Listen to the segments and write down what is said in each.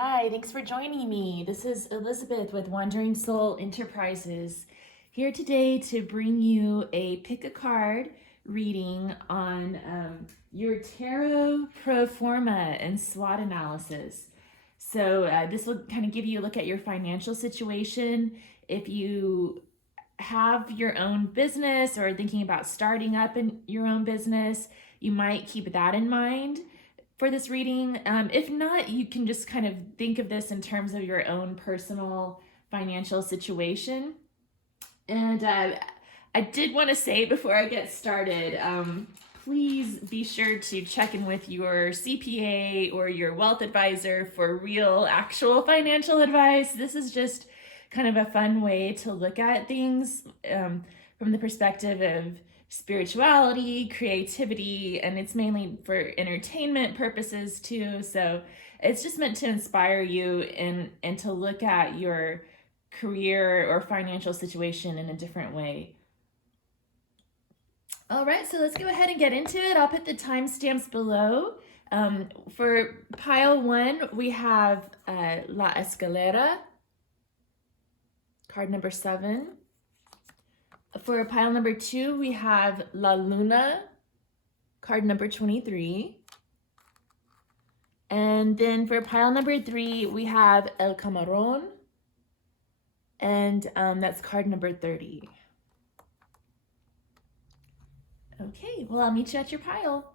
Hi, thanks for joining me. This is Elizabeth with Wandering Soul Enterprises, here today to bring you a pick a card reading on your Tarot Pro-Forma and SWOT Analysis. So this will kind of give you a look at your financial situation. If you have your own business or thinking about starting up in your own business, you might keep that in mind for this reading. If not, you can just kind of think of this in terms of your own personal financial situation. And I did want to say before I get started, please be sure to check in with your CPA or your wealth advisor for real, actual financial advice. This is just kind of a fun way to look at things from the perspective of spirituality, creativity, and it's mainly for entertainment purposes too. So it's just meant to inspire you and to look at your career or financial situation in a different way. All right, so let's go ahead and get into it. I'll put the timestamps below. For pile 1, we have La Escalera, card number 7. For pile number 2, we have La Luna, card number 23. And then for pile number 3, we have El Camarón, and that's card number 30. Okay, well, I'll meet you at your pile.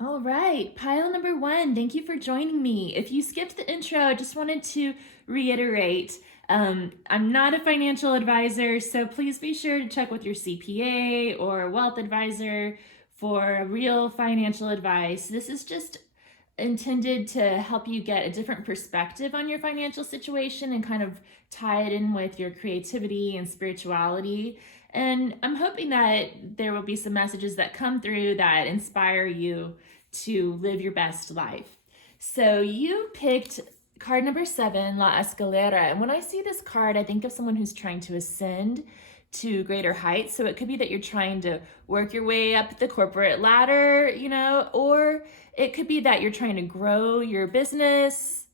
All right, pile number 1, thank you for joining me. If you skipped the intro, I just wanted to reiterate, I'm not a financial advisor, so please be sure to check with your CPA or wealth advisor for real financial advice. This is just intended to help you get a different perspective on your financial situation and kind of tie it in with your creativity and spirituality. And I'm hoping that there will be some messages that come through that inspire you to live your best life. So you picked card number 7, La Escalera. And when I see this card, I think of someone who's trying to ascend to greater heights. So it could be that you're trying to work your way up the corporate ladder, you know, or it could be that you're trying to grow your business.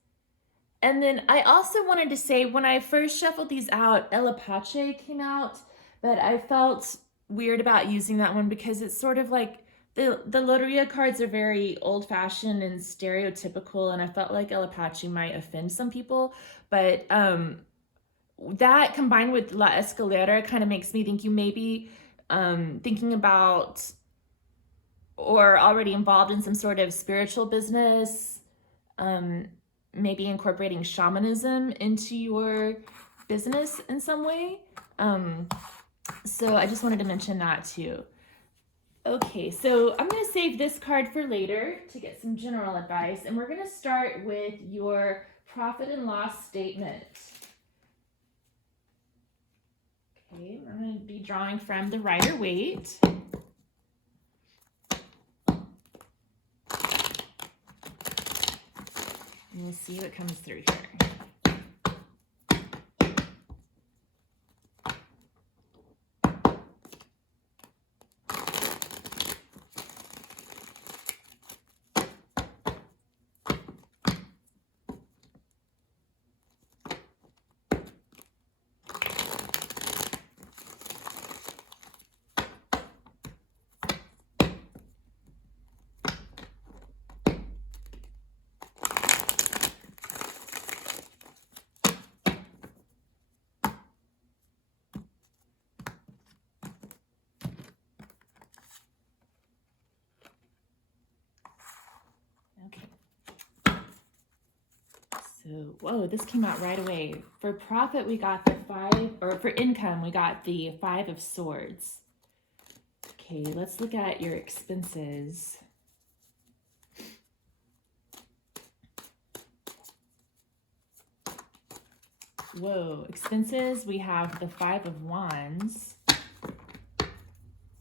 And then I also wanted to say, when I first shuffled these out, El Apache came out, but I felt weird about using that one because it's sort of like the Loteria cards are very old-fashioned and stereotypical, and I felt like El Apache might offend some people. But that combined with La Escalera kind of makes me think you may be thinking about or already involved in some sort of spiritual business, maybe incorporating shamanism into your business in some way. So I just wanted to mention that too. Okay, so I'm going to save this card for later to get some general advice, and we're going to start with your profit and loss statement. Okay, I'm going to be drawing from the Rider Waite. And we'll see what comes through here. So, whoa, this came out right away. For profit, we got the 5, or for income, we got the 5 of Swords. Okay, let's look at your expenses. Whoa, expenses, we have the 5 of Wands.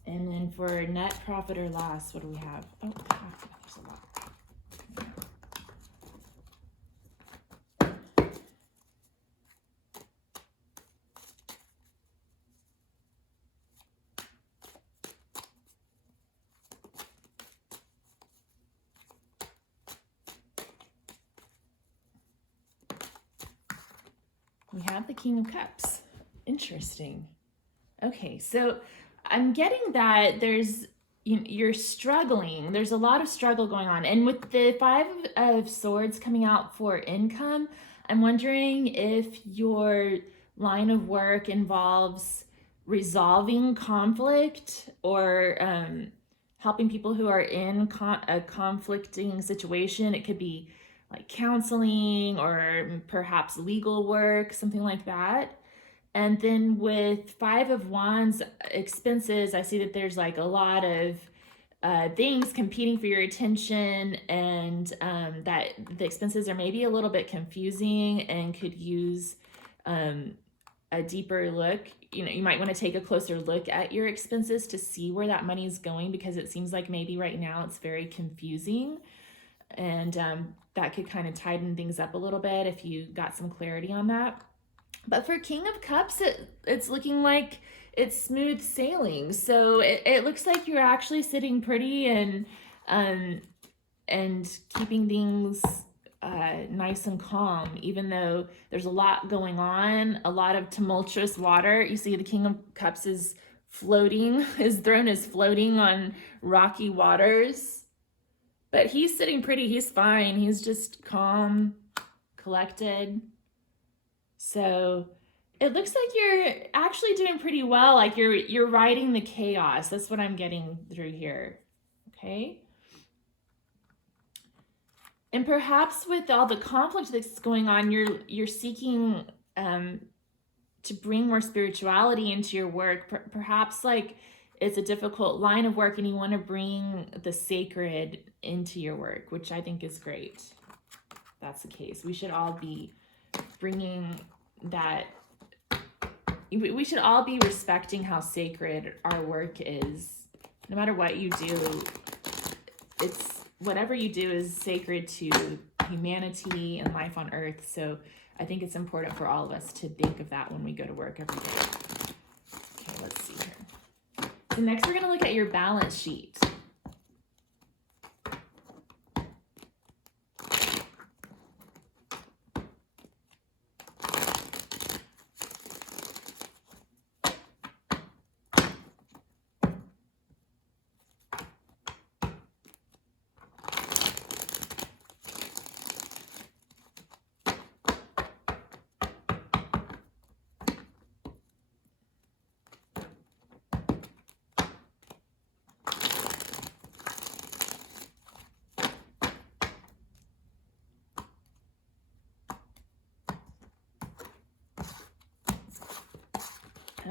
And then for net profit or loss, what do we have? Oh, there's a lot. We have the King of Cups. Interesting. Okay, so I'm getting that you're struggling. There's a lot of struggle going on. And with the Five of Swords coming out for income, I'm wondering if your line of work involves resolving conflict or helping people who are in a conflicting situation. It could be like counseling or perhaps legal work, something like that. And then with Five of Wands expenses, I see that there's like a lot of things competing for your attention, and that the expenses are maybe a little bit confusing and could use a deeper look. You know, you might want to take a closer look at your expenses to see where that money is going, because it seems like maybe right now it's very confusing, and that could kind of tighten things up a little bit if you got some clarity on that. But for King of Cups, it's looking like it's smooth sailing. So it looks like you're actually sitting pretty and keeping things nice and calm, even though there's a lot going on, a lot of tumultuous water. You see the King of Cups is floating, his throne is floating on rocky waters. But he's sitting pretty, he's fine. He's just calm, collected. So it looks like you're actually doing pretty well. Like you're riding the chaos. That's what I'm getting through here. Okay. And perhaps with all the conflict that's going on, you're seeking to bring more spirituality into your work. Perhaps like it's a difficult line of work and you want to bring the sacred into your work, which I think is great. That's the case. We should all be bringing that. We should all be respecting how sacred our work is. No matter what you do, whatever you do is sacred to humanity and life on earth. So I think it's important for all of us to think of that when we go to work every day. Okay, let's see here. So next we're going to look at your balance sheet.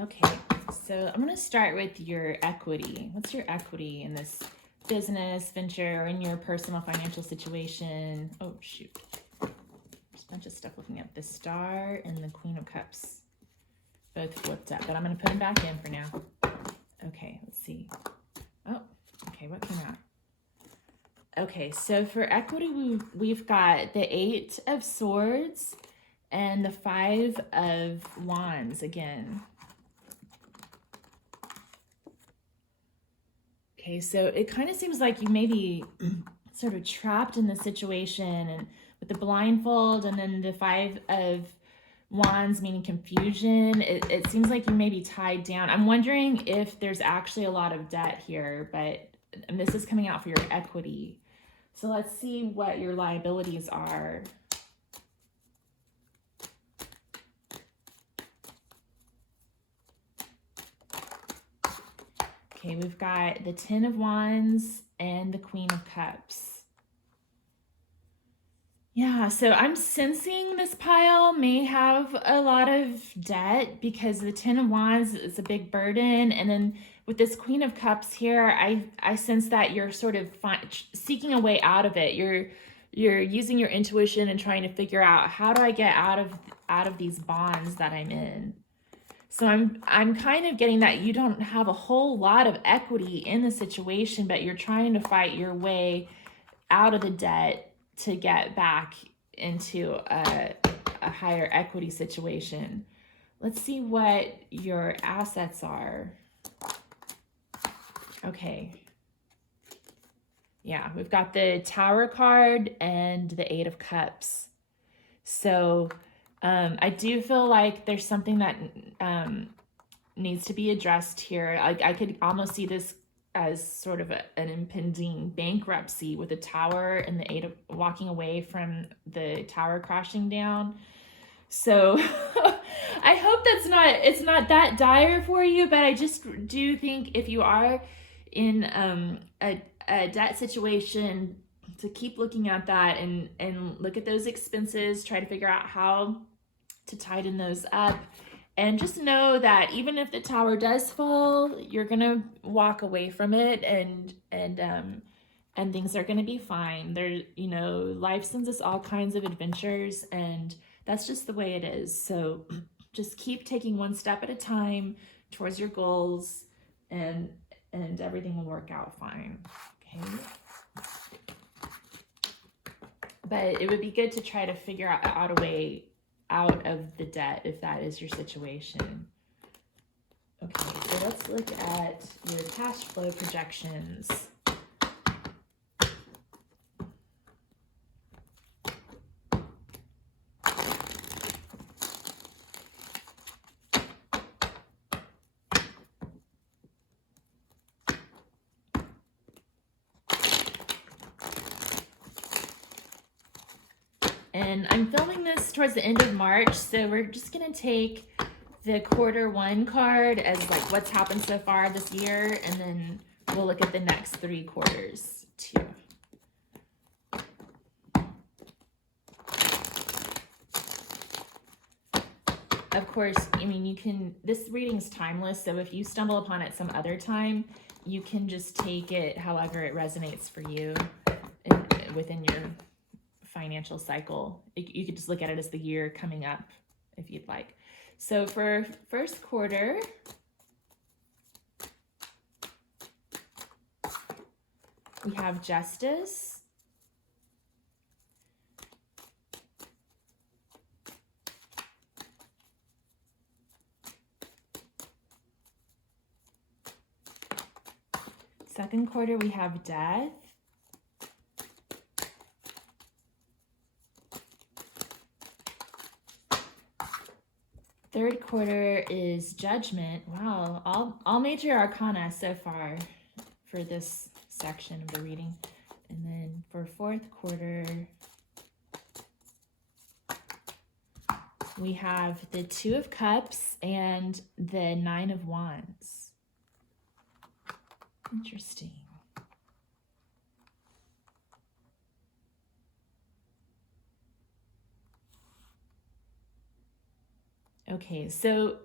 Okay, so I'm going to start with your equity. What's your equity in this business venture or in your personal financial situation? Oh, shoot. There's a bunch of stuff looking at the Star and the Queen of Cups. Both flipped up, but I'm going to put them back in for now. Okay, let's see. Oh, okay, what came out? Okay, so for equity, we've got the Eight of Swords and the Five of Wands again. Okay, so it kind of seems like you may be sort of trapped in the situation, and with the blindfold and then the Five of Wands meaning confusion, it seems like you may be tied down. I'm wondering if there's actually a lot of debt here, and this is coming out for your equity. So let's see what your liabilities are. Okay, we've got the Ten of Wands and the Queen of Cups. Yeah, so I'm sensing this pile may have a lot of debt because the Ten of Wands is a big burden. And then with this Queen of Cups here, I sense that you're sort of seeking a way out of it. You're using your intuition and trying to figure out, how do I get out of these bonds that I'm in? So I'm kind of getting that you don't have a whole lot of equity in the situation, but you're trying to fight your way out of the debt to get back into a higher equity situation. Let's see what your assets are. Okay. Yeah, we've got the Tower card and the Eight of Cups. So I do feel like there's something that needs to be addressed here. I could almost see this as sort of an impending bankruptcy with the tower and the eight of walking away from the tower crashing down. So I hope it's not that dire for you, but I just do think if you are in a debt situation, to keep looking at that and look at those expenses, try to figure out how to tighten those up. And just know that even if the tower does fall, you're gonna walk away from it, and things are gonna be fine. Life sends us all kinds of adventures, and that's just the way it is. So just keep taking one step at a time towards your goals, and everything will work out fine. Okay. But it would be good to try to figure out a way out of the debt if that is your situation. Okay, so let's look at your cash flow projections. And I'm filming this towards the end of March, so we're just gonna take the quarter one card as like what's happened so far this year, and then we'll look at the next 3 quarters too. Of course, I mean, this reading's timeless, so if you stumble upon it some other time, you can just take it however it resonates for you within your financial cycle. You could just look at it as the year coming up if you'd like. So for first quarter, we have Justice, second quarter we have Death, third quarter is Judgment. Wow, all major arcana so far for this section of the reading. And then for fourth quarter, we have the 2 of Cups and the 9 of Wands. Interesting. Okay, so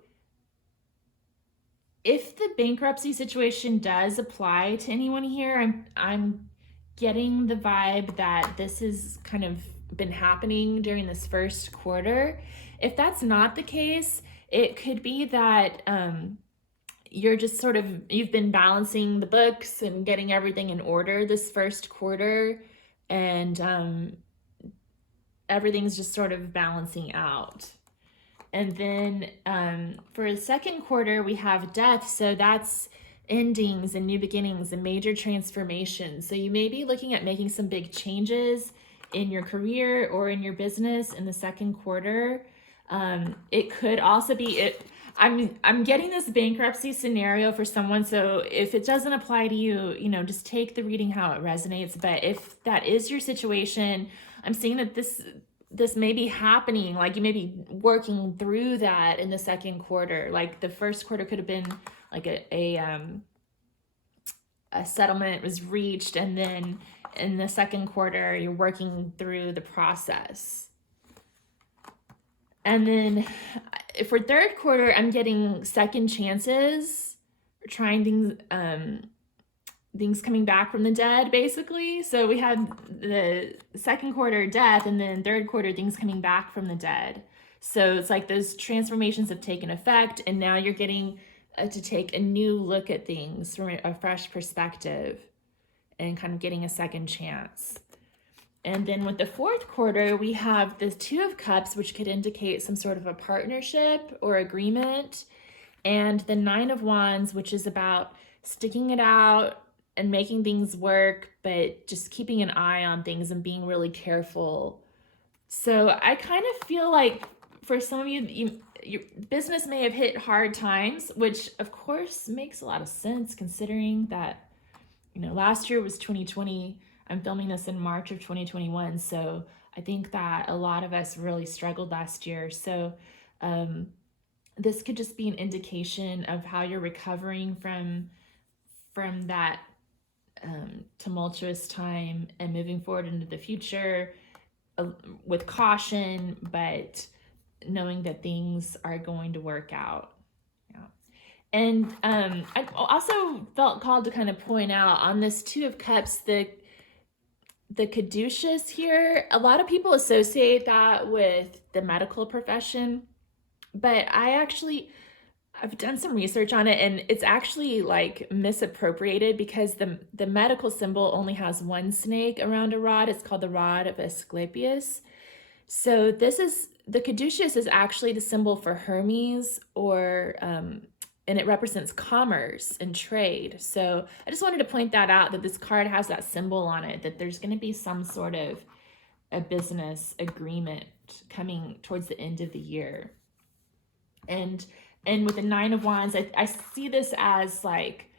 if the bankruptcy situation does apply to anyone here, I'm getting the vibe that this has kind of been happening during this first quarter. If that's not the case, it could be that you're just you've been balancing the books and getting everything in order this first quarter, and everything's just sort of balancing out. And then for the second quarter, we have Death. So that's endings and new beginnings and major transformations. So you may be looking at making some big changes in your career or in your business in the second quarter. It could also be I'm getting this bankruptcy scenario for someone. So if it doesn't apply to you, just take the reading how it resonates. But if that is your situation, I'm seeing that this may be happening, like you may be working through that in the second quarter. Like the first quarter could have been like a settlement was reached, and then in the second quarter you're working through the process. And then for third quarter, I'm getting second chances, trying things coming back from the dead, basically. So we had the second quarter Death, and then third quarter things coming back from the dead. So it's like those transformations have taken effect, and now you're getting to take a new look at things from a fresh perspective and kind of getting a second chance. And then with the fourth quarter, we have the 2 of Cups, which could indicate some sort of a partnership or agreement, and the 9 of Wands, which is about sticking it out and making things work, but just keeping an eye on things and being really careful. So I kind of feel like for some of you, your business may have hit hard times, which of course makes a lot of sense considering that, last year was 2020. I'm filming this in March of 2021. So I think that a lot of us really struggled last year. So this could just be an indication of how you're recovering from that tumultuous time and moving forward into the future with caution, but knowing that things are going to work out. Yeah. And I also felt called to kind of point out on this Two of Cups, the caduceus here. A lot of people associate that with the medical profession, but I've done some research on it, and it's actually like misappropriated because the medical symbol only has one snake around a rod. It's called the rod of Asclepius. So the caduceus is actually the symbol for Hermes, and it represents commerce and trade. So I just wanted to point that out, that this card has that symbol on it, that there's going to be some sort of a business agreement coming towards the end of the year. And with the Nine of Wands, I see this as like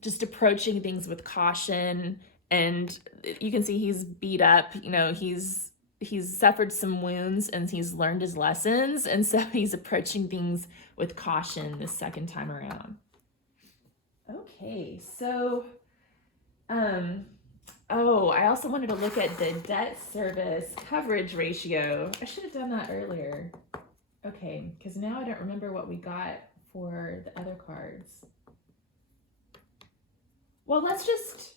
just approaching things with caution. And you can see he's beat up, he's suffered some wounds and he's learned his lessons. And so he's approaching things with caution this second time around. Okay, so, I also wanted to look at the debt service coverage ratio. I should have done that earlier. Okay, because now I don't remember what we got for the other cards. Well, let's just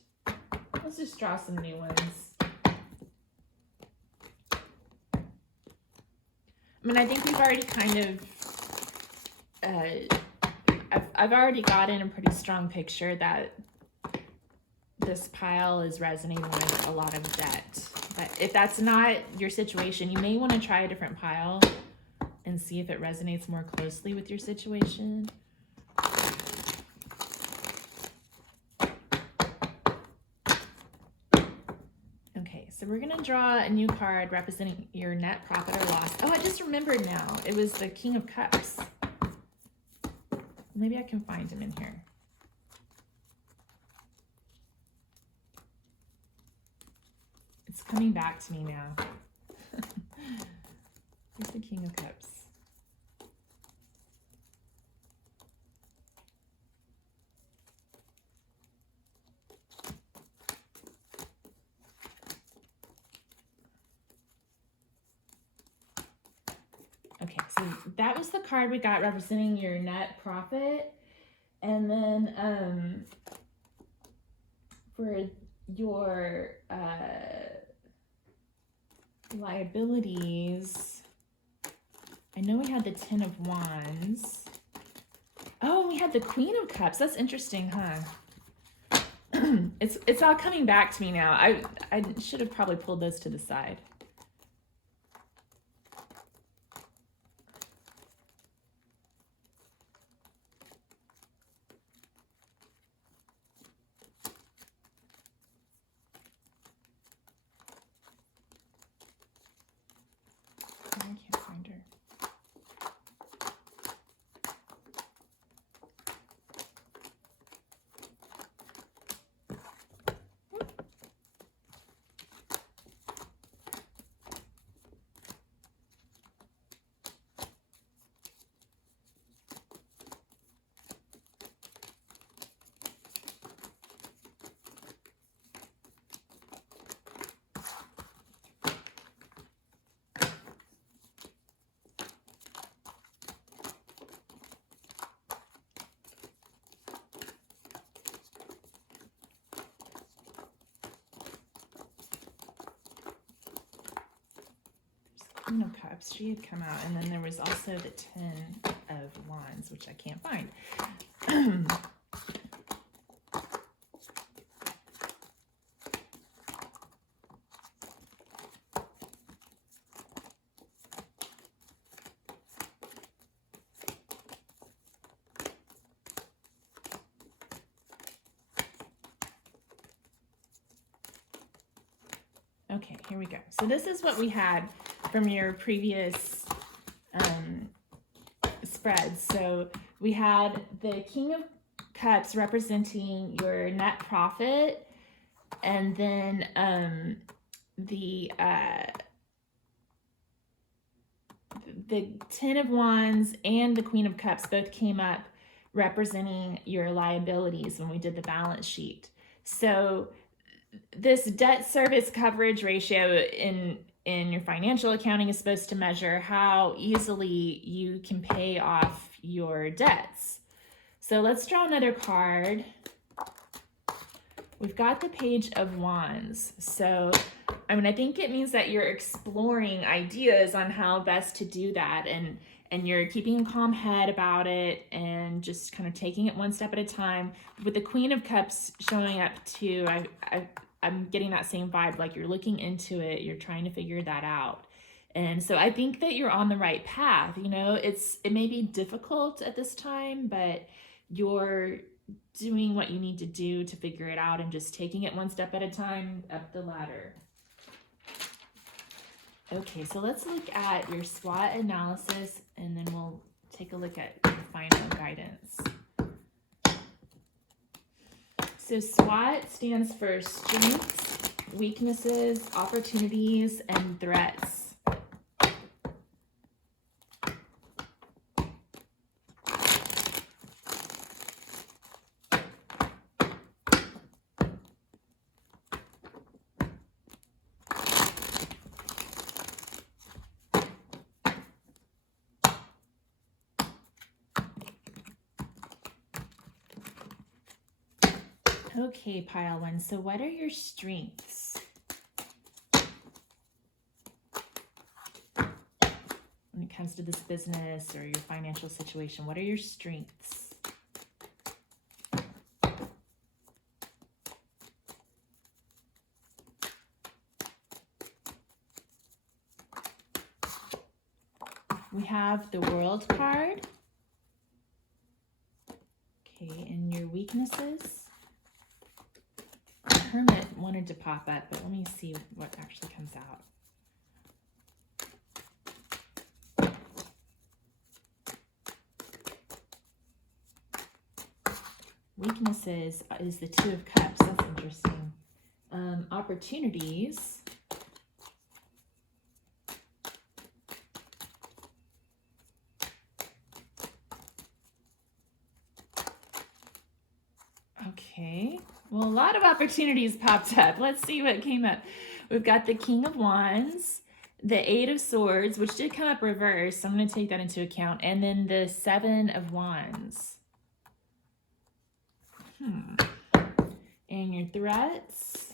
draw some new ones. I mean, I think we've already kind of, I've already gotten a pretty strong picture that this pile is resonating with a lot of debt. But if that's not your situation, you may want to try a different pile and see if it resonates more closely with your situation. Okay, so we're gonna draw a new card representing your net profit or loss. Oh, I just remembered now. It was the King of Cups. Maybe I can find him in here. It's coming back to me now. Here's the King of Cups. Okay, so that was the card we got representing your net profit. And then for your liabilities, I know we had the Ten of Wands. Oh, we had the Queen of Cups. That's interesting, huh? It's all coming back to me now. I should have probably pulled those to the side. I can't find her. Queen of Cups, she had come out, and then there was also the Ten of Wands, which I can't find. Okay, here we go. So this is what we had from your previous spreads. So we had the King of Cups representing your net profit, and then the Ten of Wands and the Queen of Cups both came up representing your liabilities when we did the balance sheet. So this debt service coverage ratio in your financial accounting is supposed to measure how easily you can pay off your debts. So let's draw another card. We've got the Page of Wands. So, I mean, I think it means that you're exploring ideas on how best to do that, and you're keeping a calm head about it and just kind of taking it one step at a time. With the Queen of Cups showing up too, I'm getting that same vibe, like you're looking into it, you're trying to figure that out. And so I think that you're on the right path. You know, it may be difficult at this time, but you're doing what you need to do to figure it out and just taking it one step at a time up the ladder. Okay, so let's look at your SWOT analysis, and then we'll take a look at your final guidance. So SWOT stands for strengths, weaknesses, opportunities, and threats. Okay, pile one. So what are your strengths? When it comes to this business or your financial situation, what are your strengths? We have the World card. Okay, and your weaknesses. Hermit wanted to pop up, but let me see what actually comes out. Weaknesses is the Two of Cups. That's interesting. Opportunities. Okay. Well, a lot of opportunities popped up. Let's see what came up. We've got the King of Wands, the Eight of Swords, which did come up reversed, so I'm going to take that into account, and then the Seven of Wands. And your threats,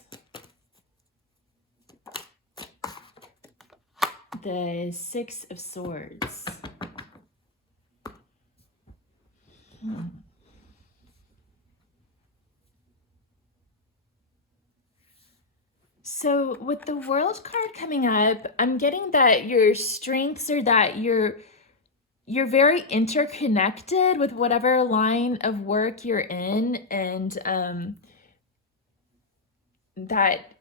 the Six of Swords. So with the World card coming up, I'm getting that your strengths are that you're very interconnected with whatever line of work you're in, and that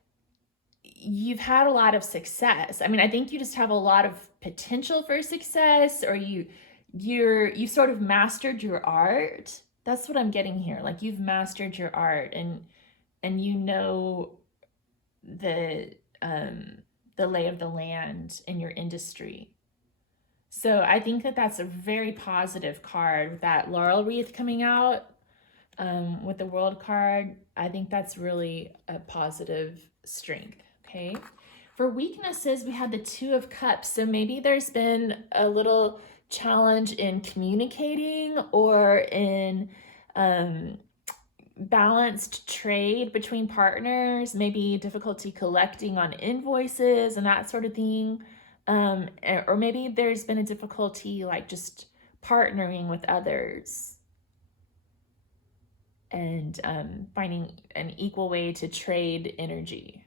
you've had a lot of success. I mean, I think you just have a lot of potential for success, or you sort of mastered your art. That's what I'm getting here. Like you've mastered your art, and you know the lay of the land in your industry. So I think that that's a very positive card. That laurel wreath coming out with the World card, I think that's really a positive strength. Okay. For weaknesses, we had the Two of Cups. So maybe there's been a little challenge in communicating or in balanced trade between partners, maybe difficulty collecting on invoices and that sort of thing. Or maybe there's been a difficulty like just partnering with others and finding an equal way to trade energy,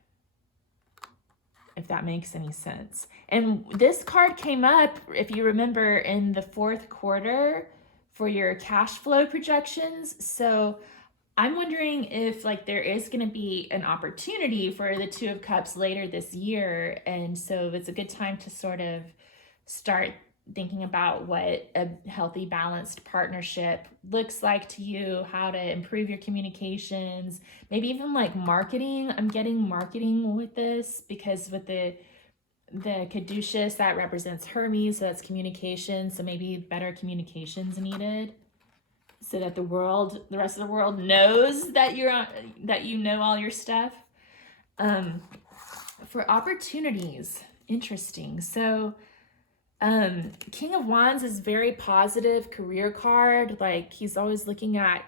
if that makes any sense. And this card came up, if you remember, in the fourth quarter for your cash flow projections. So I'm wondering if like there is going to be an opportunity for the Two of Cups later this year, and so it's a good time to sort of start thinking about what a healthy, balanced partnership looks like to you, how to improve your communications, maybe even like marketing. I'm getting marketing with this because with the caduceus that represents Hermes, so that's communication. So maybe better communications needed, so that the rest of the world knows that that you know all your stuff. For opportunities, interesting. So King of Wands is very positive career card. Like he's always looking at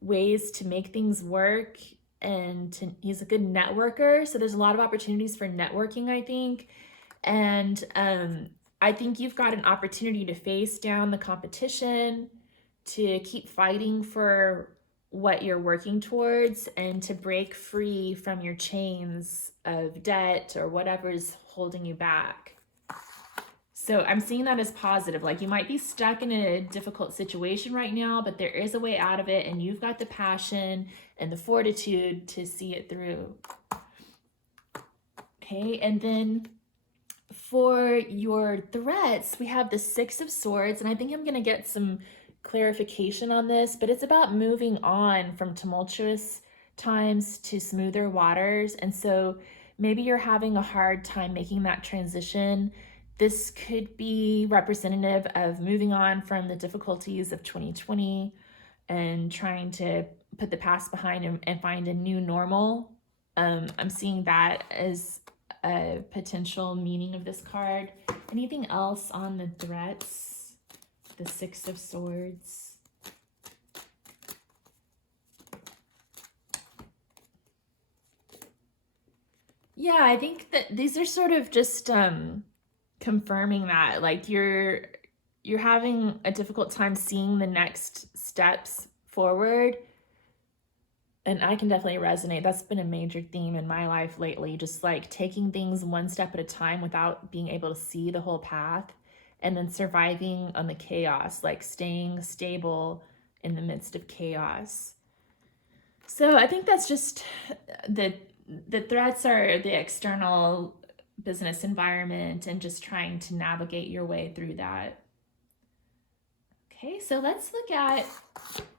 ways to make things work, and he's a good networker. So there's a lot of opportunities for networking, I think. And I think you've got an opportunity to face down the competition, to keep fighting for what you're working towards, and to break free from your chains of debt or whatever's holding you back. So I'm seeing that as positive. Like you might be stuck in a difficult situation right now, but there is a way out of it, and you've got the passion and the fortitude to see it through. Okay, and then for your threats, we have the Six of Swords, and I think I'm going to get some clarification on this, but it's about moving on from tumultuous times to smoother waters. And so maybe you're having a hard time making that transition. This could be representative of moving on from the difficulties of 2020 and trying to put the past behind and find a new normal. I'm seeing that as a potential meaning of this card. Anything else on the threats? The Six of Swords. Yeah, I think that these are sort of just confirming that like you're having a difficult time seeing the next steps forward. And I can definitely resonate. That's been a major theme in my life lately, just like taking things one step at a time without being able to see the whole path, and then surviving on the chaos, like staying stable in the midst of chaos. So I think that's just the threats are the external business environment and just trying to navigate your way through that. Okay, so let's look at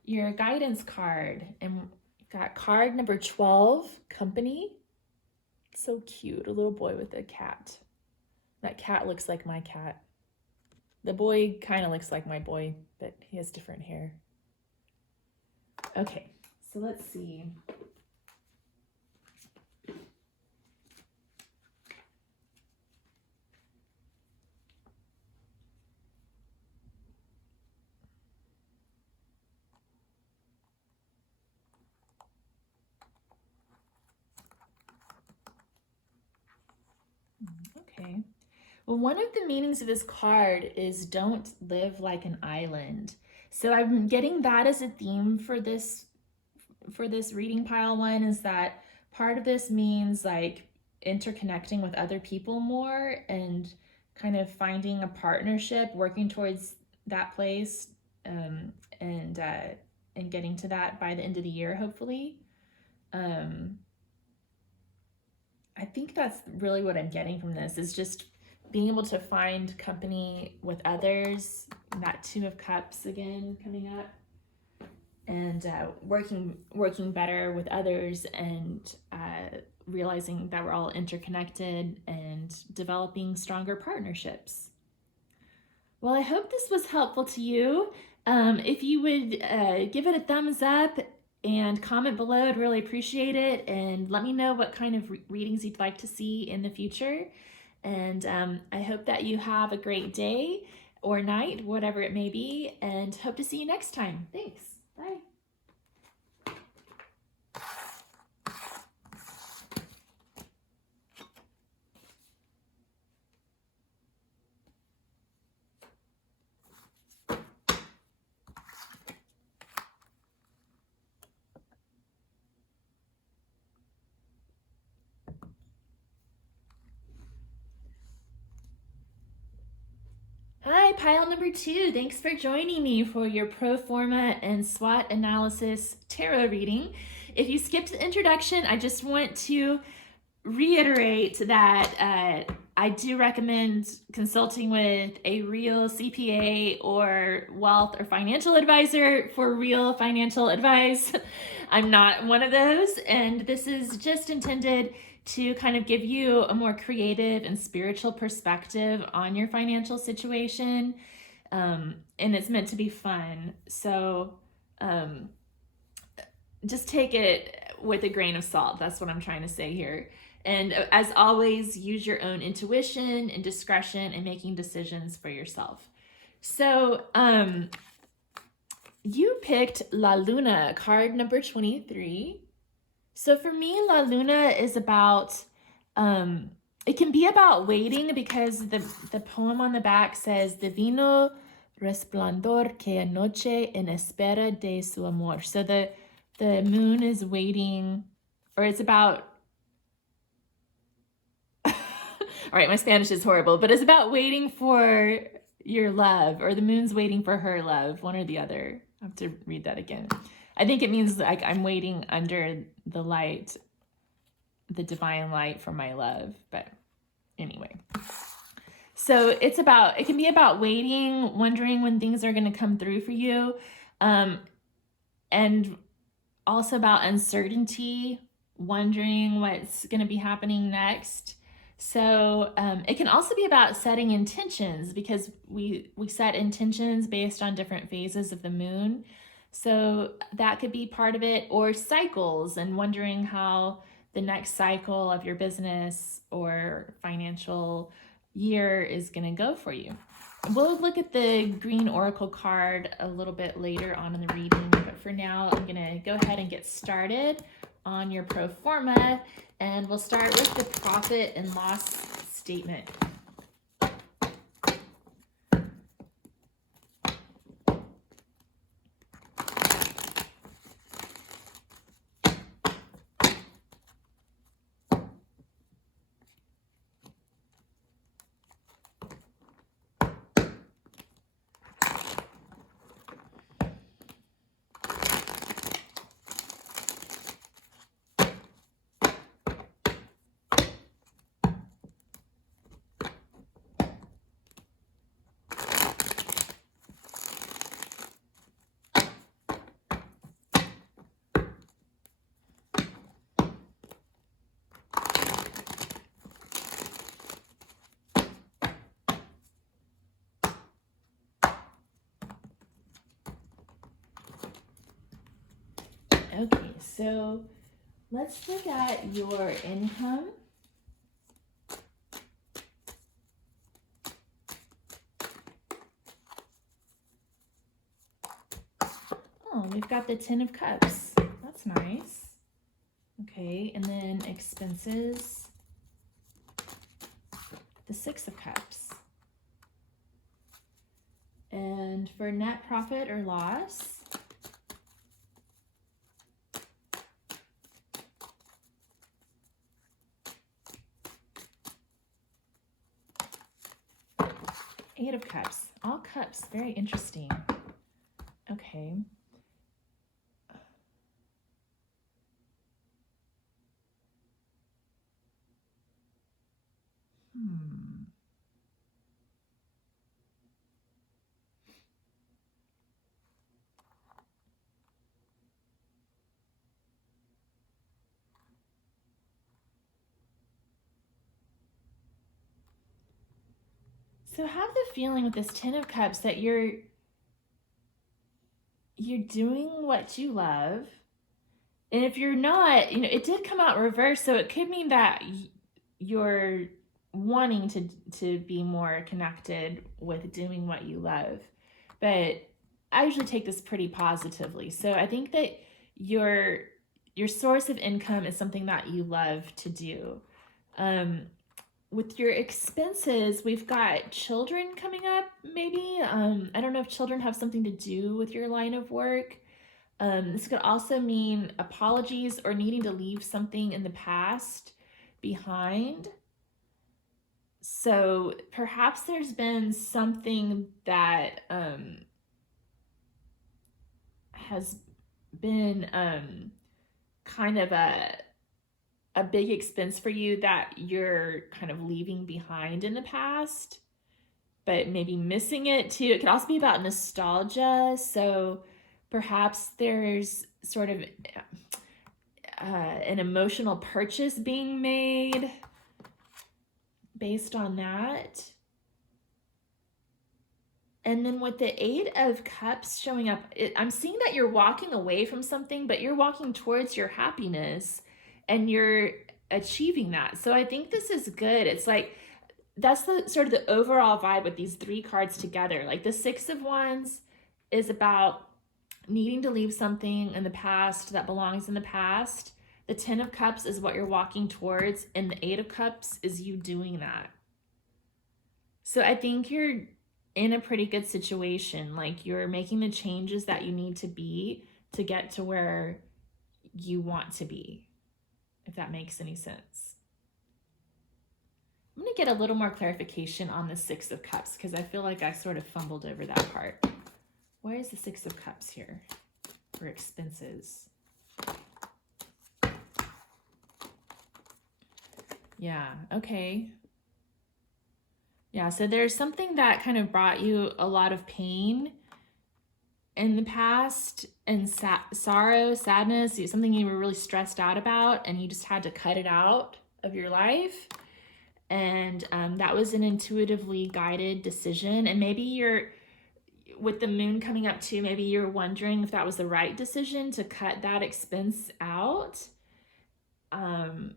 your guidance card. And got card number 12, Company. So cute, a little boy with a cat. That cat looks like my cat. The boy kind of looks like my boy, but he has different hair. Okay, so let's see. Okay. Well, one of the meanings of this card is don't live like an island. So I'm getting that as a theme for this reading pile one, is that part of this means like interconnecting with other people more and kind of finding a partnership, working towards that place, and getting to that by the end of the year, hopefully. I think that's really what I'm getting from this, is just being able to find company with others, that Two of Cups again coming up, and working better with others, and realizing that we're all interconnected and developing stronger partnerships. Well, I hope this was helpful to you. If you would give it a thumbs up and comment below, I'd really appreciate it. And let me know what kind of readings you'd like to see in the future. And I hope that you have a great day or night, whatever it may be, and hope to see you next time. Thanks. Bye. Hi, right, pile number 2. Thanks for joining me for your Pro-Forma and SWOT Analysis tarot reading. If you skipped the introduction, I just want to reiterate that I do recommend consulting with a real CPA or wealth or financial advisor for real financial advice. I'm not one of those, and this is just intended to kind of give you a more creative and spiritual perspective on your financial situation. And it's meant to be fun. So just take it with a grain of salt. That's what I'm trying to say here. And as always, use your own intuition and discretion in making decisions for yourself. So you picked La Luna, card number 23. So for me, La Luna is about, it can be about waiting, because the poem on the back says, Divino resplandor que anoche en espera de su amor. So the moon is waiting, or it's about, all right, my Spanish is horrible, but it's about waiting for your love, or the moon's waiting for her love, one or the other. I have to read that again. I think it means like I'm waiting under the light, the divine light for my love. But anyway, so it can be about waiting, wondering when things are going to come through for you, and also about uncertainty, wondering what's going to be happening next. So it can also be about setting intentions, because we set intentions based on different phases of the moon. So that could be part of it, or cycles, and wondering how the next cycle of your business or financial year is going to go for you. We'll look at the green oracle card a little bit later on in the reading, but for now I'm going to go ahead and get started on your pro forma, and we'll start with the profit and loss statement. Okay, so let's look at your income. Oh, we've got the 10 of Cups. That's nice. Okay, and then expenses, the 6 of Cups. And for net profit or loss, Eight of Cups, all cups, very interesting. Okay. So have the feeling with this 10 of Cups that you're doing what you love. And if you're not, it did come out reversed, so it could mean that you're wanting to be more connected with doing what you love. But I usually take this pretty positively. So I think that your source of income is something that you love to do. With your expenses, we've got children coming up, maybe. I don't know if children have something to do with your line of work. This could also mean apologies or needing to leave something in the past behind. So perhaps there's been something that has been kind of a big expense for you that you're kind of leaving behind in the past, but maybe missing it too. It could also be about nostalgia. So perhaps there's sort of an emotional purchase being made based on that. And then with the Eight of Cups showing up, I'm seeing that you're walking away from something, but you're walking towards your happiness and you're achieving that. So I think this is good. It's like, that's the sort of the overall vibe with these three cards together. Like the Six of Wands is about needing to leave something in the past that belongs in the past. The Ten of Cups is what you're walking towards, and the Eight of Cups is you doing that. So I think you're in a pretty good situation. Like you're making the changes that you need to be to get to where you want to be, if that makes any sense. I'm going to get a little more clarification on the Six of Cups because I feel like I sort of fumbled over that part. Why is the Six of Cups here for expenses? Yeah, okay. Yeah, so there's something that kind of brought you a lot of pain in the past and sorrow, sadness, something you were really stressed out about and you just had to cut it out of your life. And that was an intuitively guided decision. And maybe you're, with the moon coming up too, maybe you're wondering if that was the right decision to cut that expense out.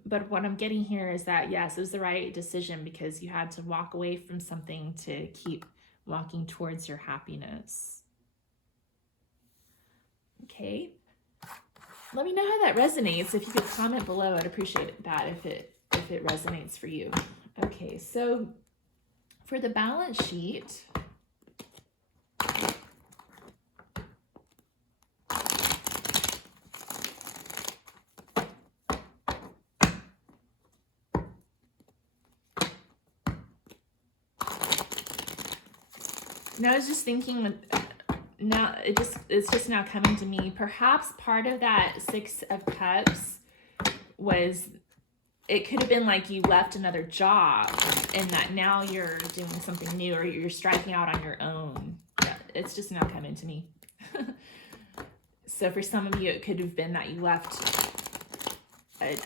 But what I'm getting here is that, yes, it was the right decision because you had to walk away from something to keep walking towards your happiness. Okay. Let me know how that resonates. If you could comment below, I'd appreciate that if it resonates for you. Okay, so for the balance sheet, now I was just thinking, now it's just now coming to me. Perhaps part of that Six of Cups was, it could have been like you left another job and that now you're doing something new or you're striking out on your own. It's just now coming to me. So for some of you, it could have been that you left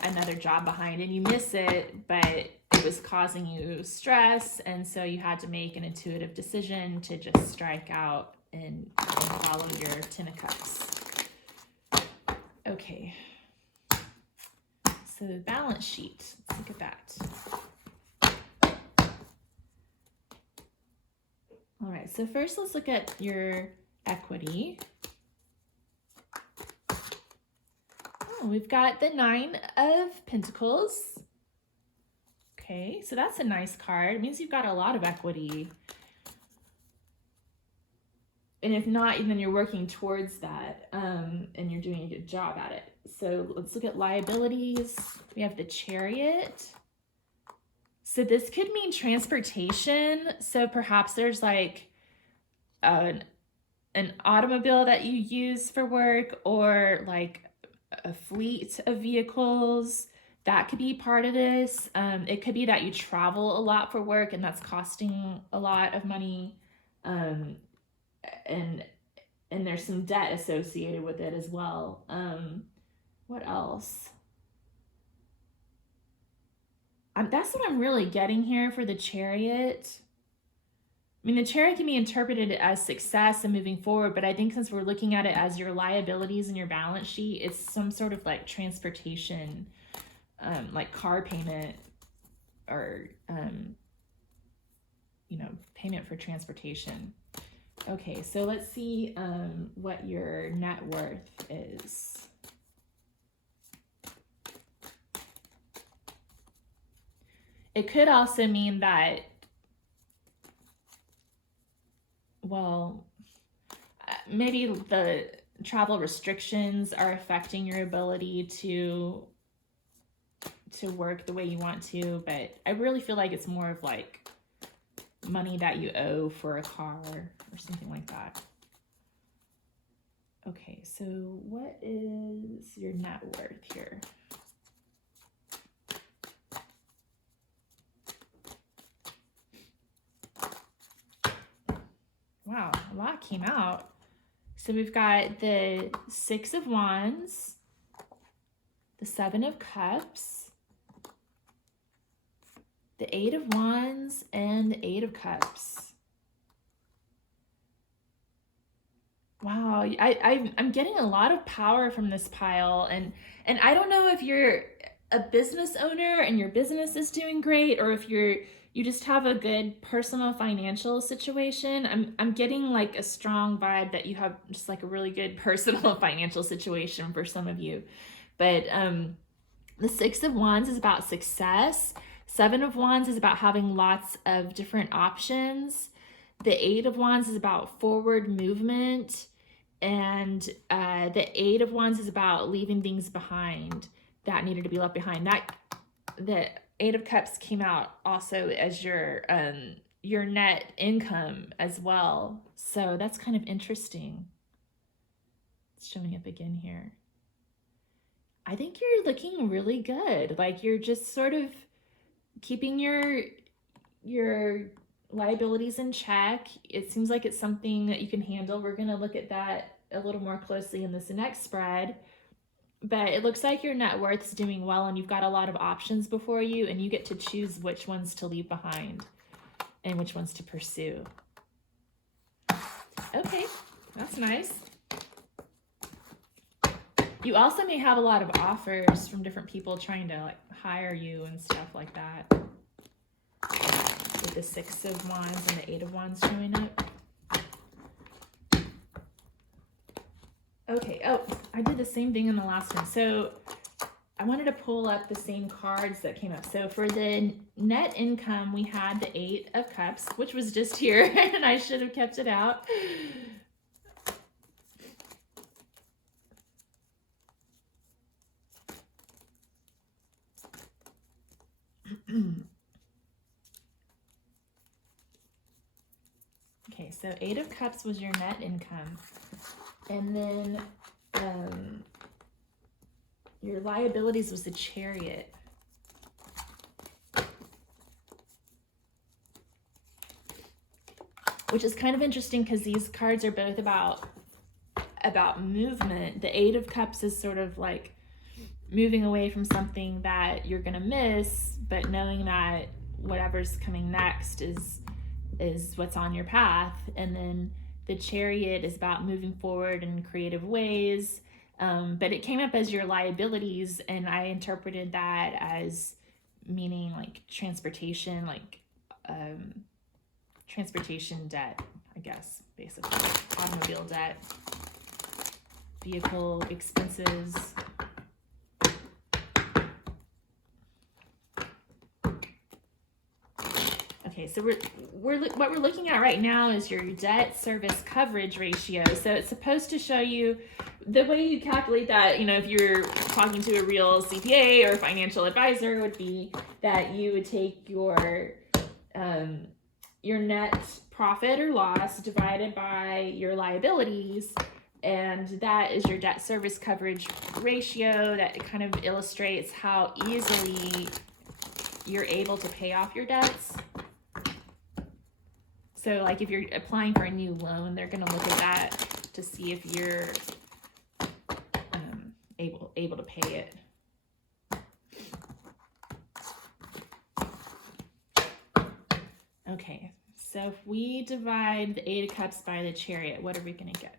another job behind and you miss it, but it was causing you stress, and so you had to make an intuitive decision to just strike out and follow your Ten of Cups. Okay. So the balance sheet, let's look at that. All right, so first let's look at your equity. Oh, we've got the Nine of Pentacles. Okay, so that's a nice card. It means you've got a lot of equity. And if not, then you're working towards that and you're doing a good job at it. So let's look at liabilities. We have the Chariot. So this could mean transportation. So perhaps there's like an automobile that you use for work, or like a fleet of vehicles. That could be part of this. It could be that you travel a lot for work and that's costing a lot of money. And there's some debt associated with it as well. What else? That's what I'm really getting here for the Chariot. I mean, the Chariot can be interpreted as success and moving forward, but I think since we're looking at it as your liabilities in your balance sheet, it's some sort of like transportation, like car payment or, payment for transportation. Okay, so let's see what your net worth is. It could also mean that, well, maybe the travel restrictions are affecting your ability to work the way you want to, but I really feel like it's more of like money that you owe for a car or something like that. Okay, so what is your net worth here? Wow, a lot came out. So we've got the 6 of Wands, the 7 of Cups, the 8 of Wands, and the 8 of Cups. Wow, I'm getting a lot of power from this pile, and I don't know if you're a business owner and your business is doing great, or if you just have a good personal financial situation. I'm getting like a strong vibe that you have just like a really good personal financial situation for some of you. But the 6 of Wands is about success. 7 of Wands is about having lots of different options. The 8 of Wands is about forward movement. And the 8 of Wands is about leaving things behind that needed to be left behind. The 8 of Cups came out also as your net income as well. So that's kind of interesting. It's showing up again here. I think you're looking really good. Like you're just sort of keeping your liabilities in check. It seems like it's something that you can handle. We're going to look at that a little more closely in this next spread. But it looks like your net worth is doing well, and you've got a lot of options before you, and you get to choose which ones to leave behind and which ones to pursue. Okay, that's nice. You also may have a lot of offers from different people trying to like hire you and stuff like that. With the 6 of Wands and the 8 of Wands showing up. Okay, oh, I did the same thing in the last one. So I wanted to pull up the same cards that came up. So for the net income, we had the 8 of Cups, which was just here, and I should have kept it out. Okay, so 8 of Cups was your net income. And then your liabilities was the Chariot. Which is kind of interesting because these cards are both about movement. The 8 of Cups is sort of like moving away from something that you're going to miss, but knowing that whatever's coming next is what's on your path. And then the Chariot is about moving forward in creative ways. But it came up as your liabilities, and I interpreted that as meaning like transportation, like transportation debt, I guess, basically. Automobile debt, vehicle expenses. Okay, so what we're looking at right now is your debt service coverage ratio. So it's supposed to show you the way you calculate that, you know, if you're talking to a real CPA or financial advisor, would be that you would take your net profit or loss divided by your liabilities, and that is your debt service coverage ratio. That kind of illustrates how easily you're able to pay off your debts. So like if you're applying for a new loan, they're going to look at that to see if you're able to pay it. Okay, so if we divide the 8 of Cups by the Chariot, what are we going to get?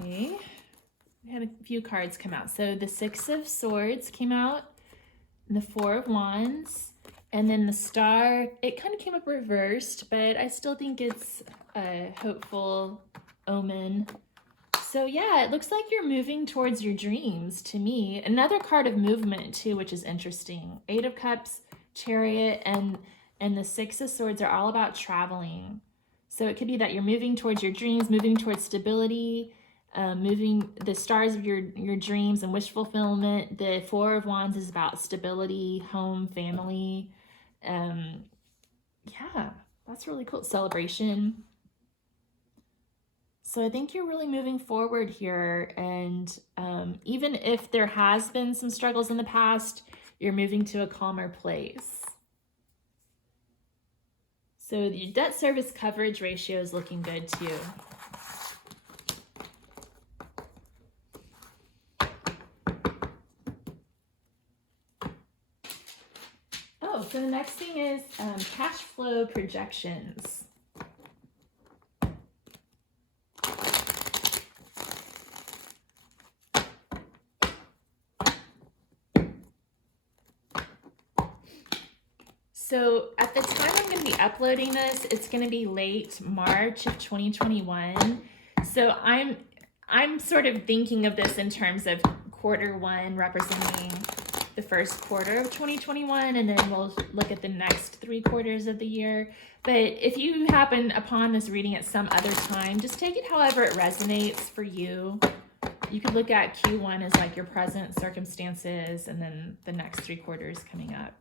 Okay, we had a few cards come out. So the 6 of Swords came out, and the 4 of Wands, and then the Star. It kind of came up reversed, but I still think it's a hopeful omen. So yeah, it looks like you're moving towards your dreams to me. Another card of movement too, which is interesting. Eight of Cups, Chariot, and the Six of Swords are all about traveling. So it could be that you're moving towards your dreams, moving towards stability, moving the stars of your dreams and wish fulfillment. The Four of Wands is about stability, home, family. Yeah, that's really cool. Celebration. So I think you're really moving forward here. And even if there has been some struggles in the past, you're moving to a calmer place. So your debt service coverage ratio is looking good too. Oh, so the next thing is cash flow projections. So at the time I'm going to be uploading this, it's going to be late March of 2021. So I'm sort of thinking of this in terms of quarter one representing the first quarter of 2021, and then we'll look at the next 3 quarters of the year. But if you happen upon this reading at some other time, just take it however it resonates for you. You could look at Q1 as like your present circumstances, and then the next 3 quarters coming up.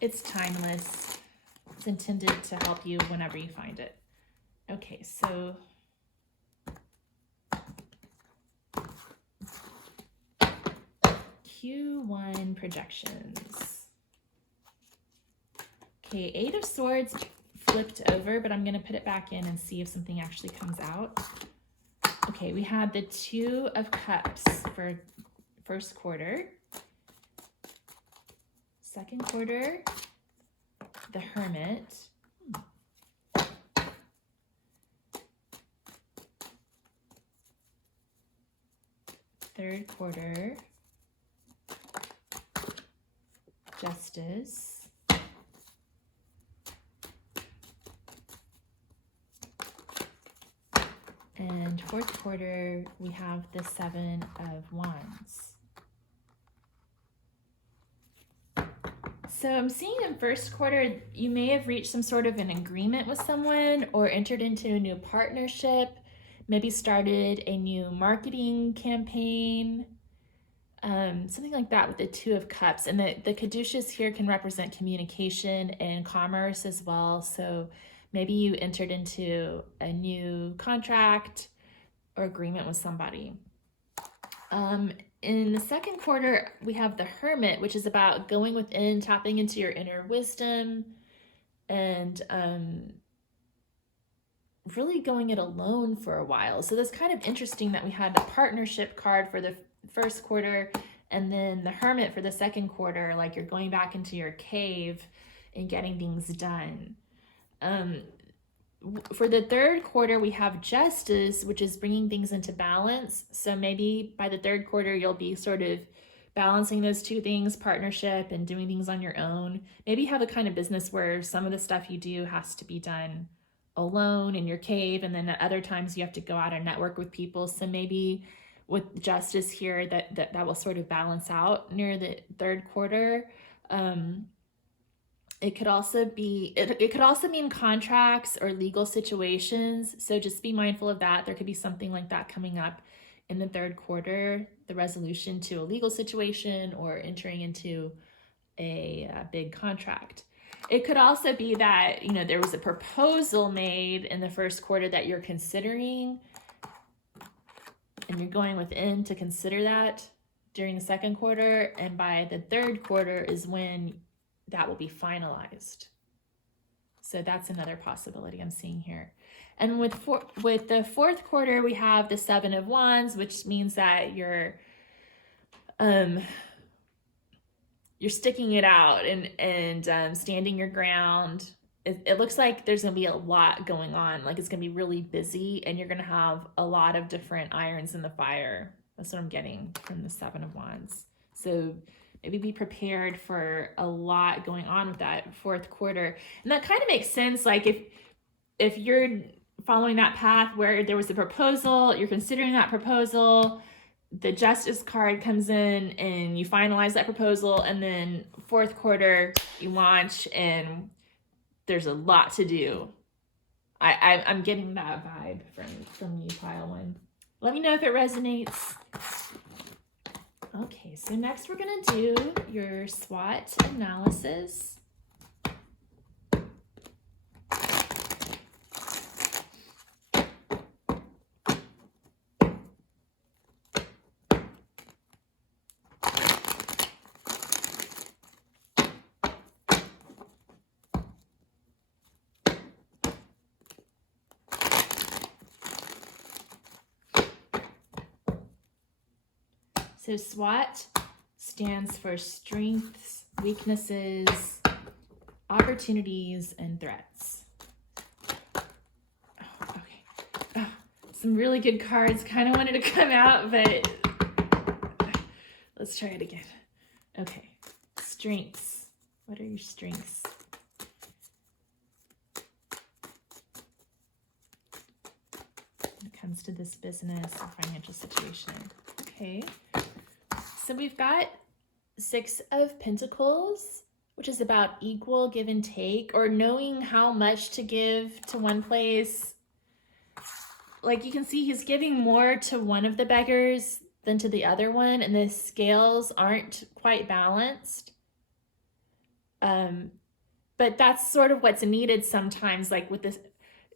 It's timeless. It's intended to help you whenever you find it. Okay, so Q1 projections. Okay, Eight of Swords flipped over, but I'm going to put it back in and see if something actually comes out. Okay, we had the Two of Cups for first quarter. Second quarter, the Hermit. Third quarter, Justice. And fourth quarter, we have the Seven of Wands. So I'm seeing in first quarter, you may have reached some sort of an agreement with someone or entered into a new partnership, maybe started a new marketing campaign, something like that with the Two of Cups. And the caduceus here can represent communication and commerce as well. So maybe you entered into a new contract or agreement with somebody. In the second quarter, we have the Hermit, which is about going within, tapping into your inner wisdom, and really going it alone for a while. So that's kind of interesting that we had the partnership card for the first quarter and then the Hermit for the second quarter, like you're going back into your cave and getting things done. For the third quarter, we have Justice, which is bringing things into balance. So maybe by the third quarter, you'll be sort of balancing those two things, partnership and doing things on your own. Maybe you have a kind of business where some of the stuff you do has to be done alone in your cave, and then at other times you have to go out and network with people. So maybe with Justice here, that will sort of balance out near the third quarter. It could also be, it could also mean contracts or legal situations. So just be mindful of that. There could be something like that coming up in the third quarter, the resolution to a legal situation or entering into a big contract. It could also be that, you know, there was a proposal made in the first quarter that you're considering, and you're going within to consider that during the second quarter. And by the third quarter is when that will be finalized. So that's another possibility I'm seeing here. And with the fourth quarter, we have the Seven of Wands, which means that you're sticking it out and standing your ground. It looks like there's going to be a lot going on. Like it's going to be really busy, and you're going to have a lot of different irons in the fire. That's what I'm getting from the Seven of Wands. So maybe be prepared for a lot going on with that fourth quarter. And that kind of makes sense. Like if you're following that path where there was a proposal, you're considering that proposal, the justice card comes in and you finalize that proposal, and then fourth quarter you launch and there's a lot to do. I'm getting that vibe from you, pile one. Let me know if it resonates. Okay, so next we're gonna do your SWOT analysis. So SWOT stands for strengths, weaknesses, opportunities, and threats. Oh, okay. Oh, some really good cards. Kind of wanted to come out, but let's try it again. Okay. Strengths. What are your strengths? When it comes to this business or financial situation. Okay. So we've got 6 of Pentacles, which is about equal give and take, or knowing how much to give to one place. Like you can see he's giving more to one of the beggars than to the other one, and the scales aren't quite balanced. But that's sort of what's needed sometimes. Like with this,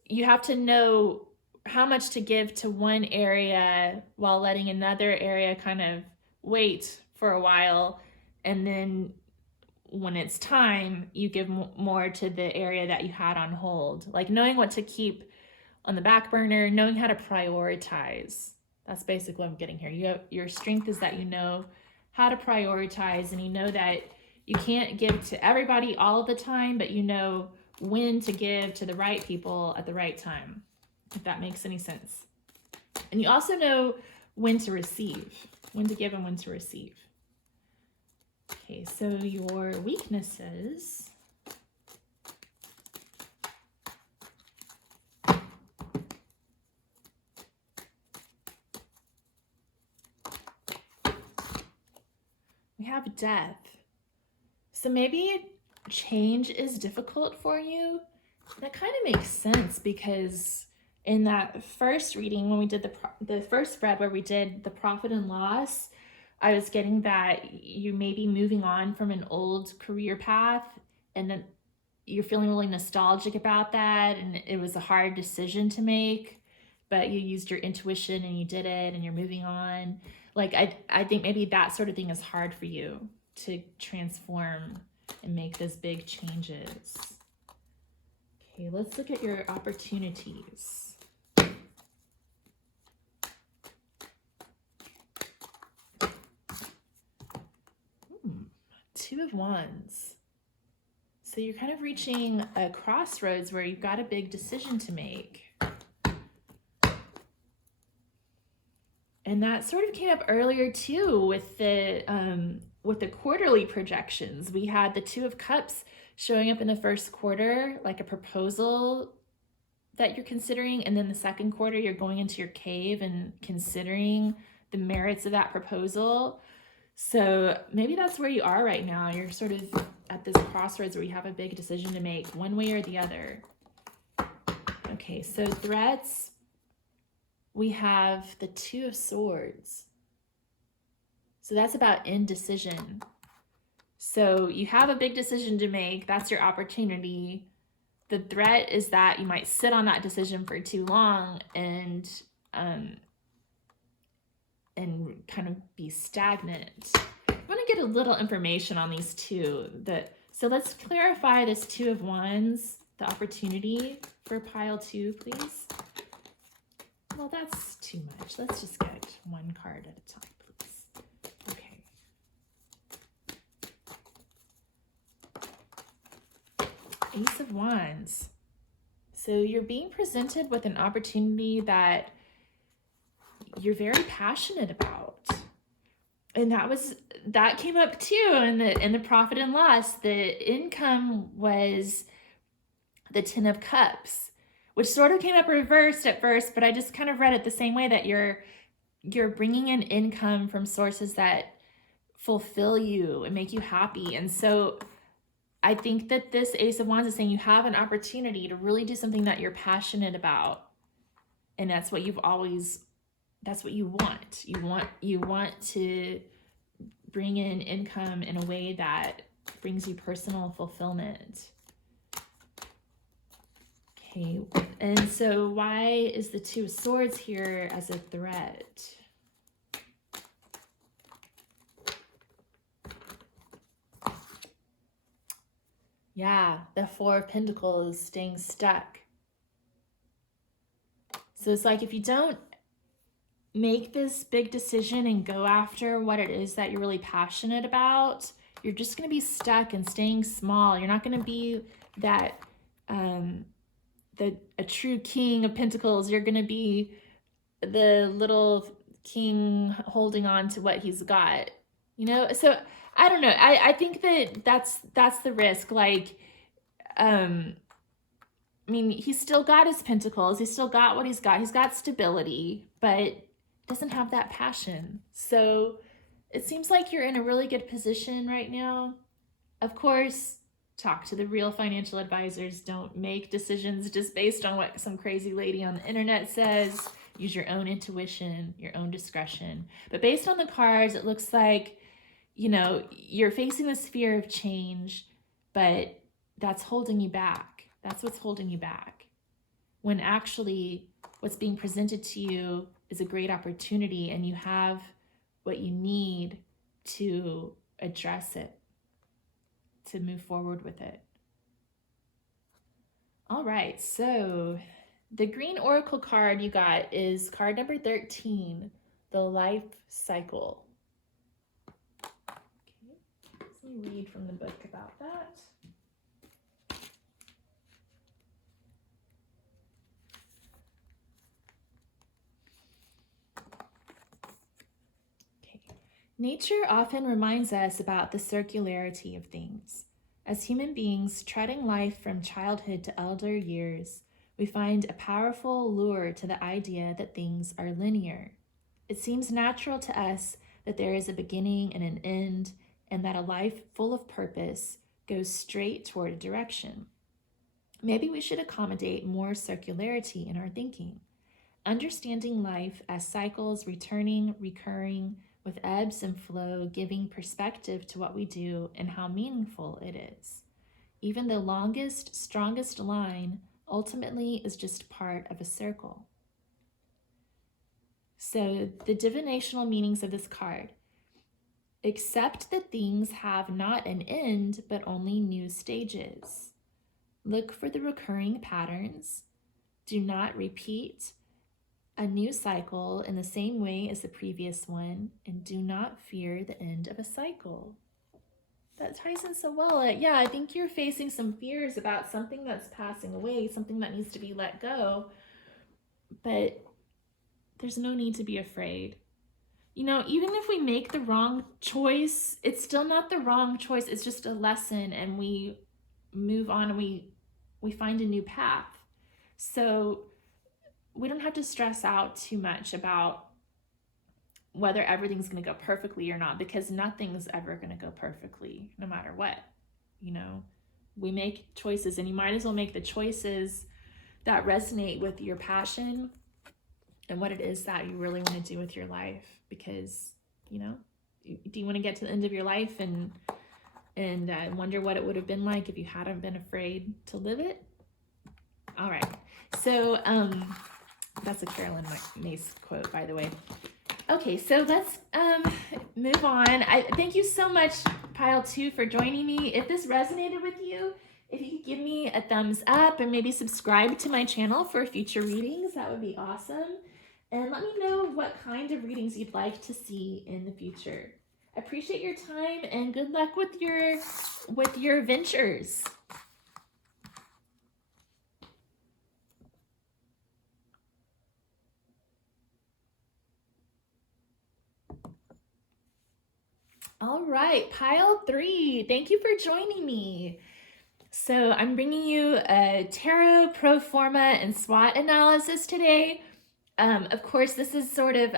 you have to know how much to give to one area while letting another area kind of wait for a while, and then when it's time you give more to the area that you had on hold. Like knowing what to keep on the back burner, knowing how to prioritize. That's basically what I'm getting here. Your strength is that you know how to prioritize, and you know that you can't give to everybody all the time, but you know when to give to the right people at the right time, if that makes any sense. And you also know when to receive, when to give and when to receive. Okay, so your weaknesses. We have death. So maybe change is difficult for you. That kind of makes sense, because in that first reading, when we did the first spread where we did the profit and loss, I was getting that you may be moving on from an old career path, and then you're feeling really nostalgic about that, and it was a hard decision to make, but you used your intuition and you did it, and you're moving on. Like I think maybe that sort of thing is hard for you to transform and make those big changes. Okay, let's look at your opportunities. 2 of Wands. So you're kind of reaching a crossroads where you've got a big decision to make. And that sort of came up earlier too with the quarterly projections. We had the 2 of Cups showing up in the first quarter, like a proposal that you're considering, and then the second quarter you're going into your cave and considering the merits of that proposal. So maybe that's where you are right now. You're sort of at this crossroads where you have a big decision to make, one way or the other. Okay, so threats. We have the 2 of Swords. So that's about indecision. So you have a big decision to make. That's your opportunity. The threat is that you might sit on that decision for too long and kind of be stagnant. I want to get a little information on these 2. So let's clarify this 2 of Wands, the opportunity for pile 2, please. Well, that's too much. Let's just get one card at a time, please. Okay. Ace of Wands. So you're being presented with an opportunity that you're very passionate about. And that came up too in the profit and loss. The income was the 10 of Cups, which sort of came up reversed at first, but I just kind of read it the same way, that you're bringing in income from sources that fulfill you and make you happy. And so I think that this Ace of Wands is saying you have an opportunity to really do something that you're passionate about. And that's what you've always, that's what you want. You want to bring in income in a way that brings you personal fulfillment. Okay, and so why is the Two of Swords here as a threat? Yeah, the Four of Pentacles, staying stuck. So it's like if you don't make this big decision and go after what it is that you're really passionate about, you're just going to be stuck and staying small. You're not going to be that a true King of Pentacles. You're going to be the little king holding on to what he's got, you know? So I don't know. I think that that's the risk. Like, I mean, he's still got his pentacles. He's still got what he's got. He's got stability, but doesn't have that passion. So it seems like you're in a really good position right now. Of course, talk to the real financial advisors. Don't make decisions just based on what some crazy lady on the internet says. Use your own intuition, your own discretion. But based on the cards, it looks like, you know, you're facing this fear of change, but that's holding you back. That's what's holding you back. When actually what's being presented to you is a great opportunity, and you have what you need to address it, to move forward with it. All right, so the green oracle card you got is card number 13, the life cycle. Okay, let me read from the book about that. Okay. Nature often reminds us about the circularity of things. As human beings treading life from childhood to elder years, we find a powerful lure to the idea that things are linear. It seems natural to us that there is a beginning and an end, and that a life full of purpose goes straight toward a direction. Maybe we should accommodate more circularity in our thinking, understanding life as cycles returning, recurring, with ebbs and flow, giving perspective to what we do and how meaningful it is. Even the longest, strongest line ultimately is just part of a circle. So the divinational meanings of this card: accept that things have not an end, but only new stages. Look for the recurring patterns. Do not repeat a new cycle in the same way as the previous one, and do not fear the end of a cycle. That ties in so well. Yeah, I think you're facing some fears about something that's passing away, something that needs to be let go, but there's no need to be afraid. You know, even if we make the wrong choice, it's still not the wrong choice. It's just a lesson, and we move on, and we find a new path. So we don't have to stress out too much about whether everything's going to go perfectly or not, because nothing's ever going to go perfectly, no matter what. You know, we make choices, and you might as well make the choices that resonate with your passion and what it is that you really want to do with your life. Because, you know, do you want to get to the end of your life and wonder what it would have been like if you hadn't been afraid to live it? All right. So, that's a Carolyn Mace quote, by the way. Okay, so let's move on. Thank you so much, Pile 2, for joining me. If this resonated with you, if you could give me a thumbs up and maybe subscribe to my channel for future readings, that would be awesome. And let me know what kind of readings you'd like to see in the future. I appreciate your time, and good luck with your ventures. All right, Pile 3, thank you for joining me. So I'm bringing you a Tarot Pro-Forma and SWOT analysis today. Of course, this is sort of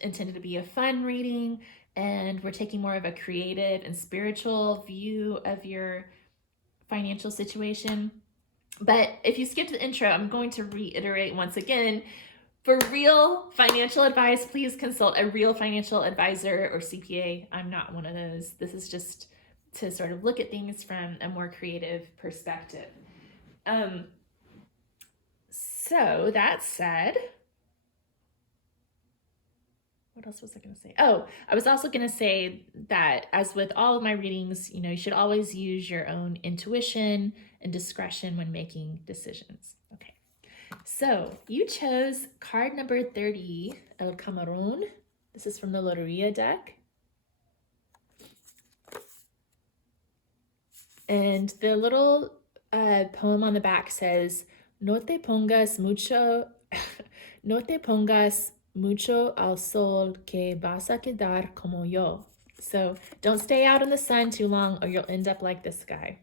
intended to be a fun reading, and we're taking more of a creative and spiritual view of your financial situation. But if you skipped the intro, I'm going to reiterate once again, for real financial advice, please consult a real financial advisor or CPA. I'm not one of those. This is just to sort of look at things from a more creative perspective. So that said, what else was I going to say? Oh, I was also going to say that as with all of my readings, you should always use your own intuition and discretion when making decisions. Okay. So you chose card number 30, El Camarón. This is from the Loteria deck. And the little poem on the back says, no te pongas mucho al sol que vas a quedar como yo. So don't stay out in the sun too long or you'll end up like this guy.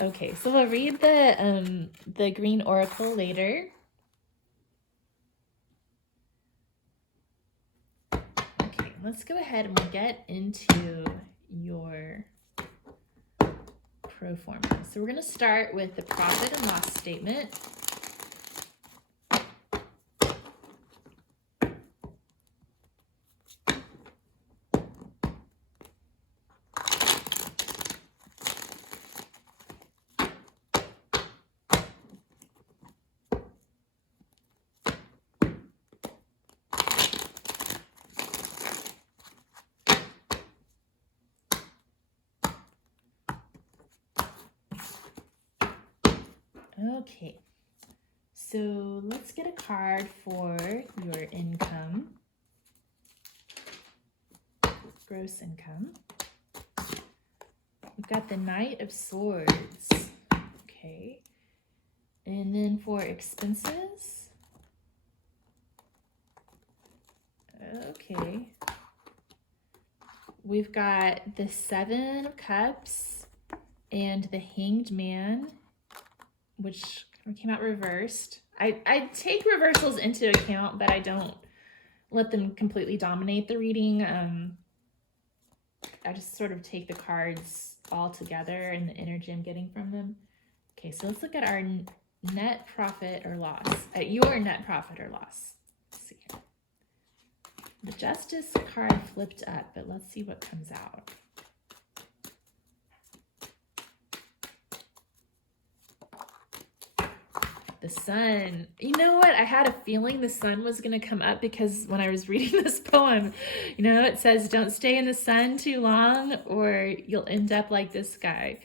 Okay, so we'll read the green oracle later. Okay, let's go ahead and we'll get into your pro forma. So we're going to start with the profit and loss statement. Okay, so let's get a card for your income, gross income. We've got the Knight of Swords, okay, and then for expenses, okay, we've got the Seven of Cups and the Hanged Man, which came out reversed. I take reversals into account, but I don't let them completely dominate the reading. I just sort of take the cards all together and the energy I'm getting from them. Okay, so let's look at our net profit or loss, at your net profit or loss. Let's see here. The Justice card flipped up, but let's see what comes out. The sun. You know what? I had a feeling the sun was going to come up because when I was reading this poem, it says, don't stay in the sun too long or you'll end up like this guy.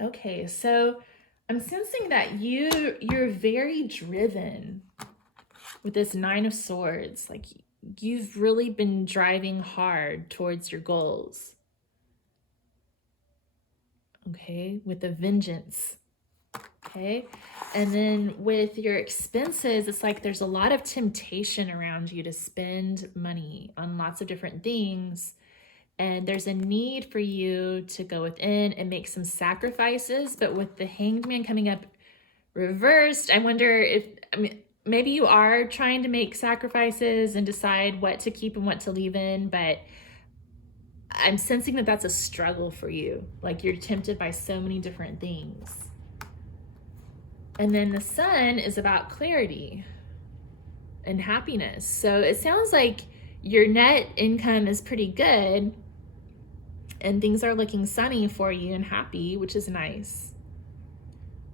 Okay, so I'm sensing that you're very driven with this Nine of Swords. Like you've really been driving hard towards your goals. Okay, with a vengeance. Okay, and then with your expenses, it's like there's a lot of temptation around you to spend money on lots of different things, and there's a need for you to go within and make some sacrifices. But with the Hanged Man coming up reversed, I wonder if, maybe you are trying to make sacrifices and decide what to keep and what to leave in, but I'm sensing that that's a struggle for you. Like you're tempted by so many different things. And then the sun is about clarity and happiness. So it sounds like your net income is pretty good and things are looking sunny for you and happy, which is nice.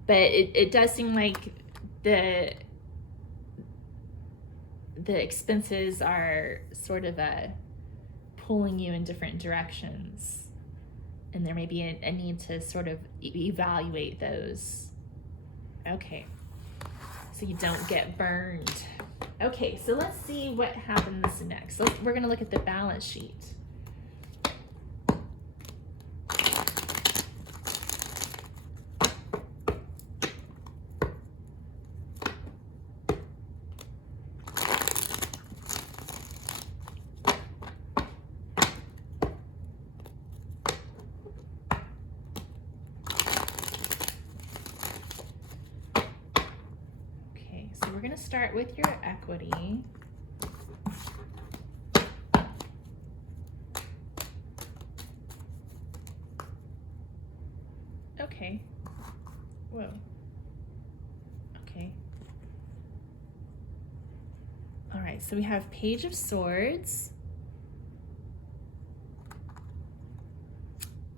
But it does seem like the expenses are sort of pulling you in different directions, and there may be a need to sort of evaluate those. Okay, so you don't get burned. Okay, so let's see what happens next. So we're going to look at the balance sheet. we're going to start with your equity. Okay. Whoa. Okay. All right, so we have Page of Swords,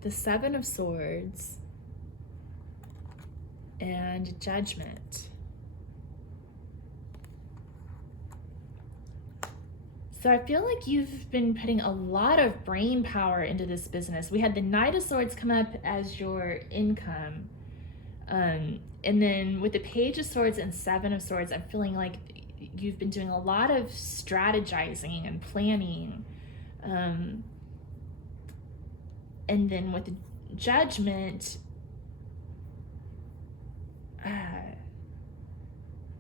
the Seven of Swords, and Judgment. So I feel like you've been putting a lot of brain power into this business. We had the Knight of Swords come up as your income. And then with the Page of Swords and Seven of Swords, I'm feeling like you've been doing a lot of strategizing and planning. And then with the Judgment,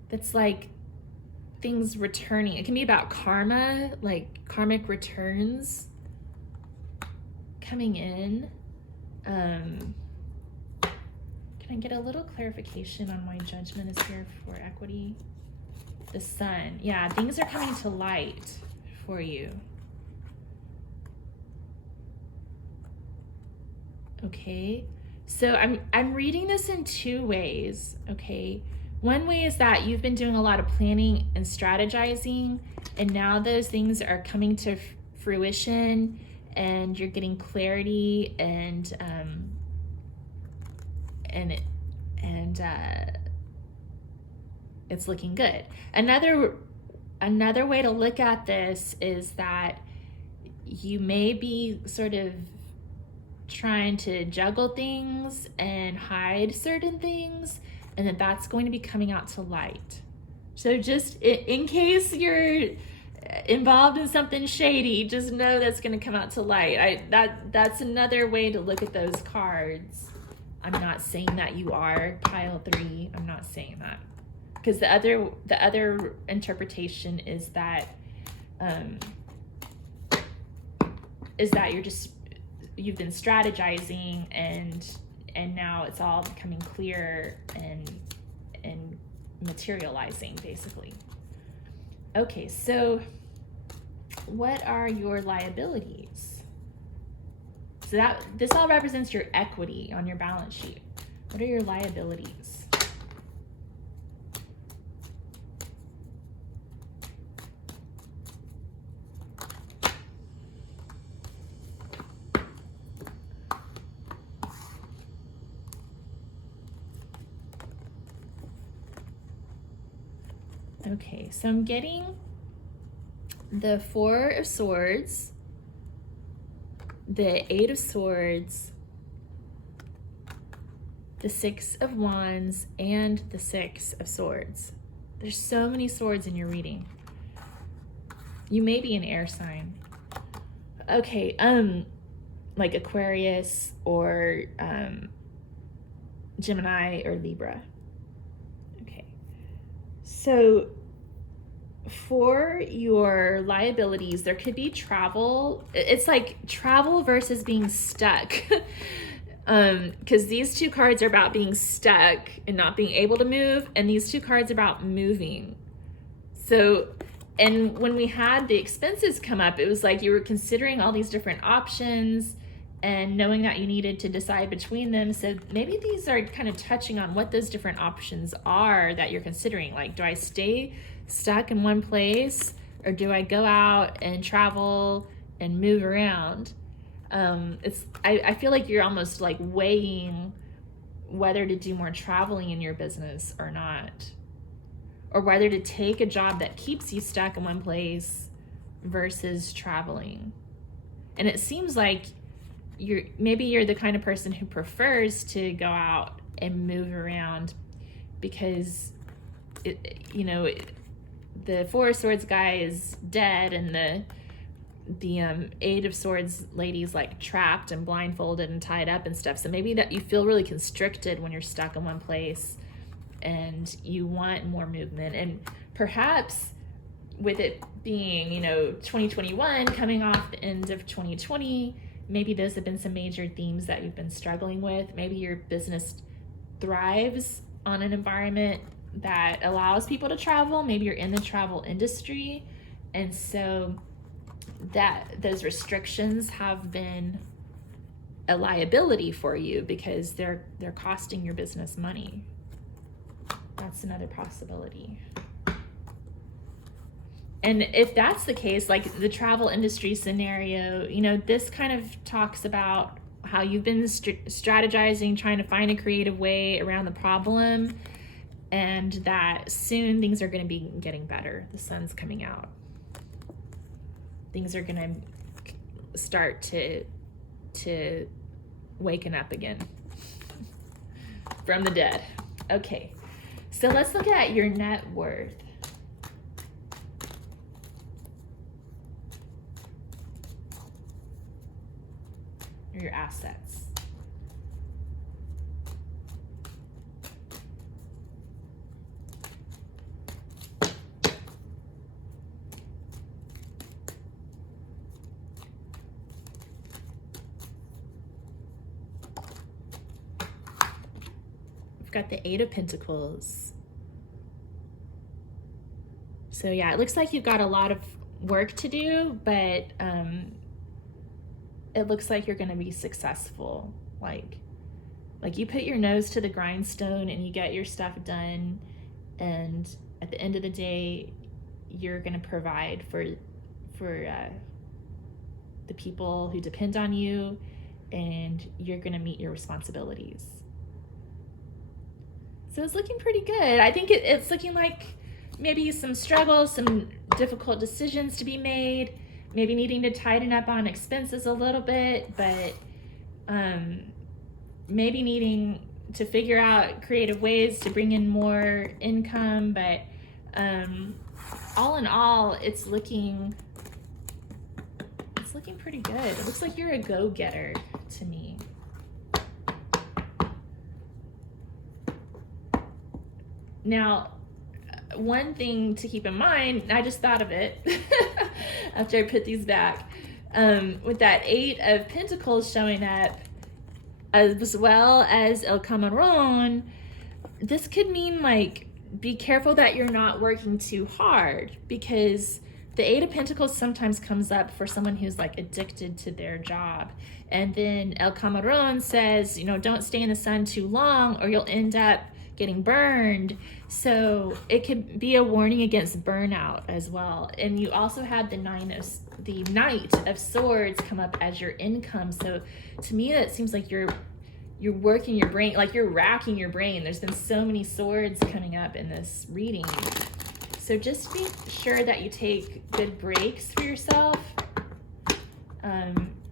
that's like things returning. It can be about karma, like karmic returns coming in. Can I get a little clarification on why Judgment is here for equity? The Sun. Yeah, things are coming to light for you. Okay, so I'm reading this in two ways, okay? One way is that you've been doing a lot of planning and strategizing, and now those things are coming to fruition, and you're getting clarity, and it's looking good. Another way to look at this is that you may be sort of trying to juggle things and hide certain things, and that's going to be coming out to light. So just in case you're involved in something shady, just know that's going to come out to light. That's another way to look at those cards. I'm not saying that you are pile 3. I'm not saying that, because the other interpretation is that you've been strategizing and now it's all becoming clear and materializing, basically. Okay, so what are your liabilities? So this all represents your equity on your balance sheet. What are your liabilities? Okay, so I'm getting the Four of Swords, the Eight of Swords, the Six of Wands, and the Six of Swords. There's so many swords in your reading. You may be an air sign. Okay, like Aquarius or Gemini or Libra. Okay, so for your liabilities, there could be travel. It's like travel versus being stuck. Because these two cards are about being stuck and not being able to move, and these two cards are about moving. So, and when we had the expenses come up, it was like you were considering all these different options and knowing that you needed to decide between them. So maybe these are kind of touching on what those different options are that you're considering. Like, do I stay stuck in one place, or do I go out and travel and move around? I feel like you're almost like weighing whether to do more traveling in your business or not, or whether to take a job that keeps you stuck in one place versus traveling. And it seems like you're the kind of person who prefers to go out and move around, because the Four of Swords guy is dead, and the Eight of Swords lady's like trapped and blindfolded and tied up and stuff. So maybe that you feel really constricted when you're stuck in one place and you want more movement. And perhaps with it being 2021 coming off the end of 2020, maybe those have been some major themes that you've been struggling with. Maybe your business thrives on an environment that allows people to travel. Maybe you're in the travel industry, and so that those restrictions have been a liability for you because they're costing your business money. That's another possibility. And if that's the case, like the travel industry scenario, you know, this kind of talks about how you've been strategizing, trying to find a creative way around the problem, and that soon things are going to be getting better. The sun's coming out. Things are going to start to waken up again from the dead. Okay, so let's look at your net worth. Or your assets. We've got the Eight of Pentacles. So yeah, it looks like you've got a lot of work to do, but it looks like you're going to be successful. Like you put your nose to the grindstone and you get your stuff done, and at the end of the day, you're going to provide for the people who depend on you, and you're going to meet your responsibilities. So it's looking pretty good. I think it's looking like maybe some struggles, some difficult decisions to be made, maybe needing to tighten up on expenses a little bit, but maybe needing to figure out creative ways to bring in more income. But all in all, it's looking pretty good. It looks like you're a go-getter to me. Now, one thing to keep in mind, I just thought of it after I put these back, with that Eight of Pentacles showing up, as well as El Camarón, this could mean like, be careful that you're not working too hard, because the Eight of Pentacles sometimes comes up for someone who's like addicted to their job. And then El Camarón says, you know, don't stay in the sun too long or you'll end up getting burned. So it could be a warning against burnout as well. And you also had the Knight of Swords come up as your income. So to me, that seems like you're working your brain, like you're racking your brain. There's been so many swords coming up in this reading. So just be sure that you take good breaks for yourself.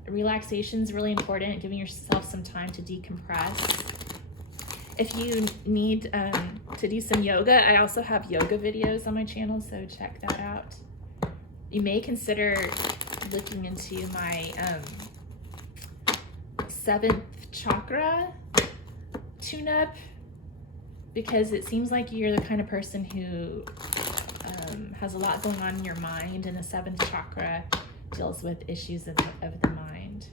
Relaxation is really important, giving yourself some time to decompress. If you need to do some yoga, I also have yoga videos on my channel, so check that out. You may consider looking into my 7th chakra tune-up, because it seems like you're the kind of person who has a lot going on in your mind, and the 7th chakra deals with issues of the mind.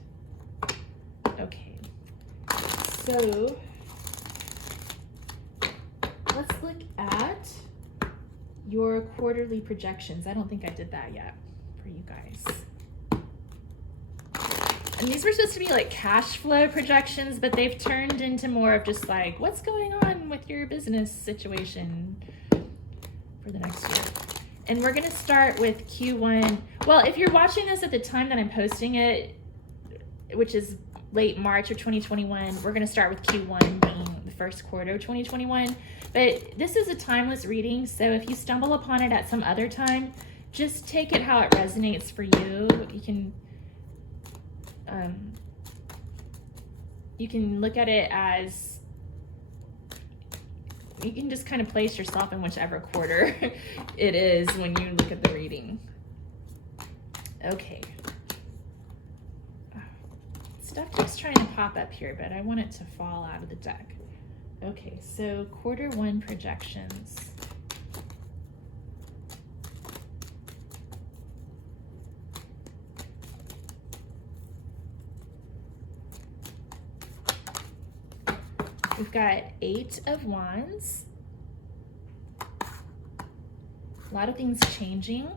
Okay, so let's look at your quarterly projections. I don't think I did that yet for you guys. And these were supposed to be like cash flow projections, but they've turned into more of just like, what's going on with your business situation for the next year. And we're going to start with Q1. Well, if you're watching this at the time that I'm posting it, which is late March of 2021, we're going to start with Q1 being the first quarter of 2021. But this is a timeless reading, so if you stumble upon it at some other time, just take it how it resonates for you. You can look at it as, you can just kind of place yourself in whichever quarter it is when you look at the reading. Okay. Stuff keeps trying to pop up here, but I want it to fall out of the deck. Okay, so quarter one projections. We've got 8 of Wands, A lot of things changing.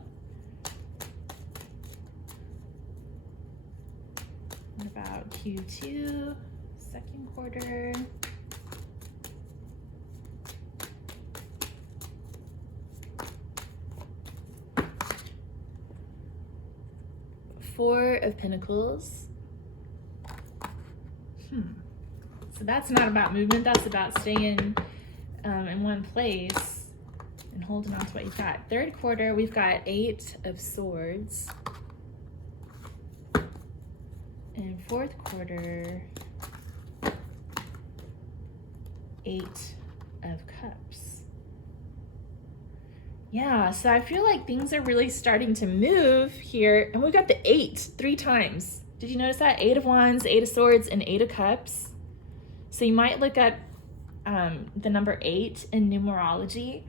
What about Q2, second quarter? Four of Pentacles. So that's not about movement, that's about staying in one place and holding on to what you've got. Third quarter, we've got Eight of Swords. And fourth quarter, Eight of Cups. Yeah, so I feel like things are really starting to move here. And we've got the 8 3 times. Did you notice that? 8 of Wands, 8 of Swords, and 8 of Cups. So you might look up the number 8 in numerology.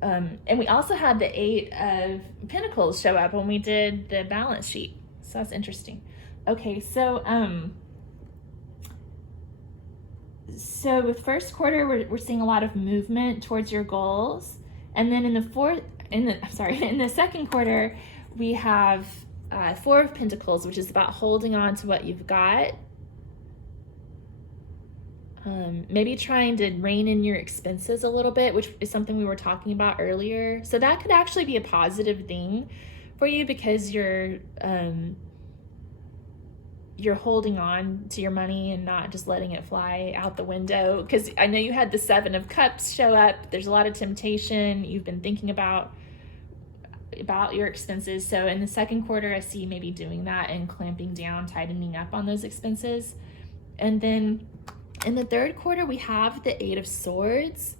And we also had the 8 of Pentacles show up when we did the balance sheet. So that's interesting. Okay, so with first quarter, we're seeing a lot of movement towards your goals. And then in the second quarter, we have 4 of Pentacles, which is about holding on to what you've got. Maybe trying to rein in your expenses a little bit, which is something we were talking about earlier. So that could actually be a positive thing for you because you're holding on to your money and not just letting it fly out the window. Because I know you had the 7 of Cups show up. There's a lot of temptation. You've been thinking about your expenses. So in the second quarter, I see you maybe doing that and clamping down, tightening up on those expenses. And then in the third quarter, we have the 8 of Swords,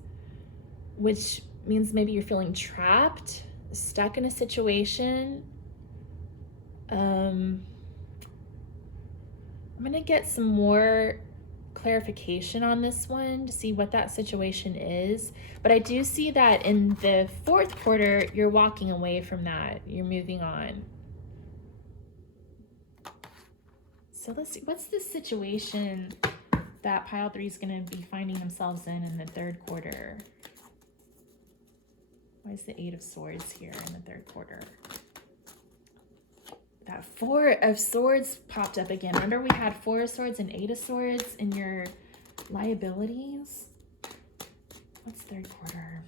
which means maybe you're feeling trapped, stuck in a situation. I'm going to get some more clarification on this one to see what that situation is. But I do see that in the fourth quarter, you're walking away from that. You're moving on. So let's see, what's the situation that pile 3 is going to be finding themselves in the third quarter? Why is the 8 of Swords here in the third quarter? That 4 of Swords popped up again. Remember we had 4 of Swords and 8 of Swords in your liabilities? What's third quarter?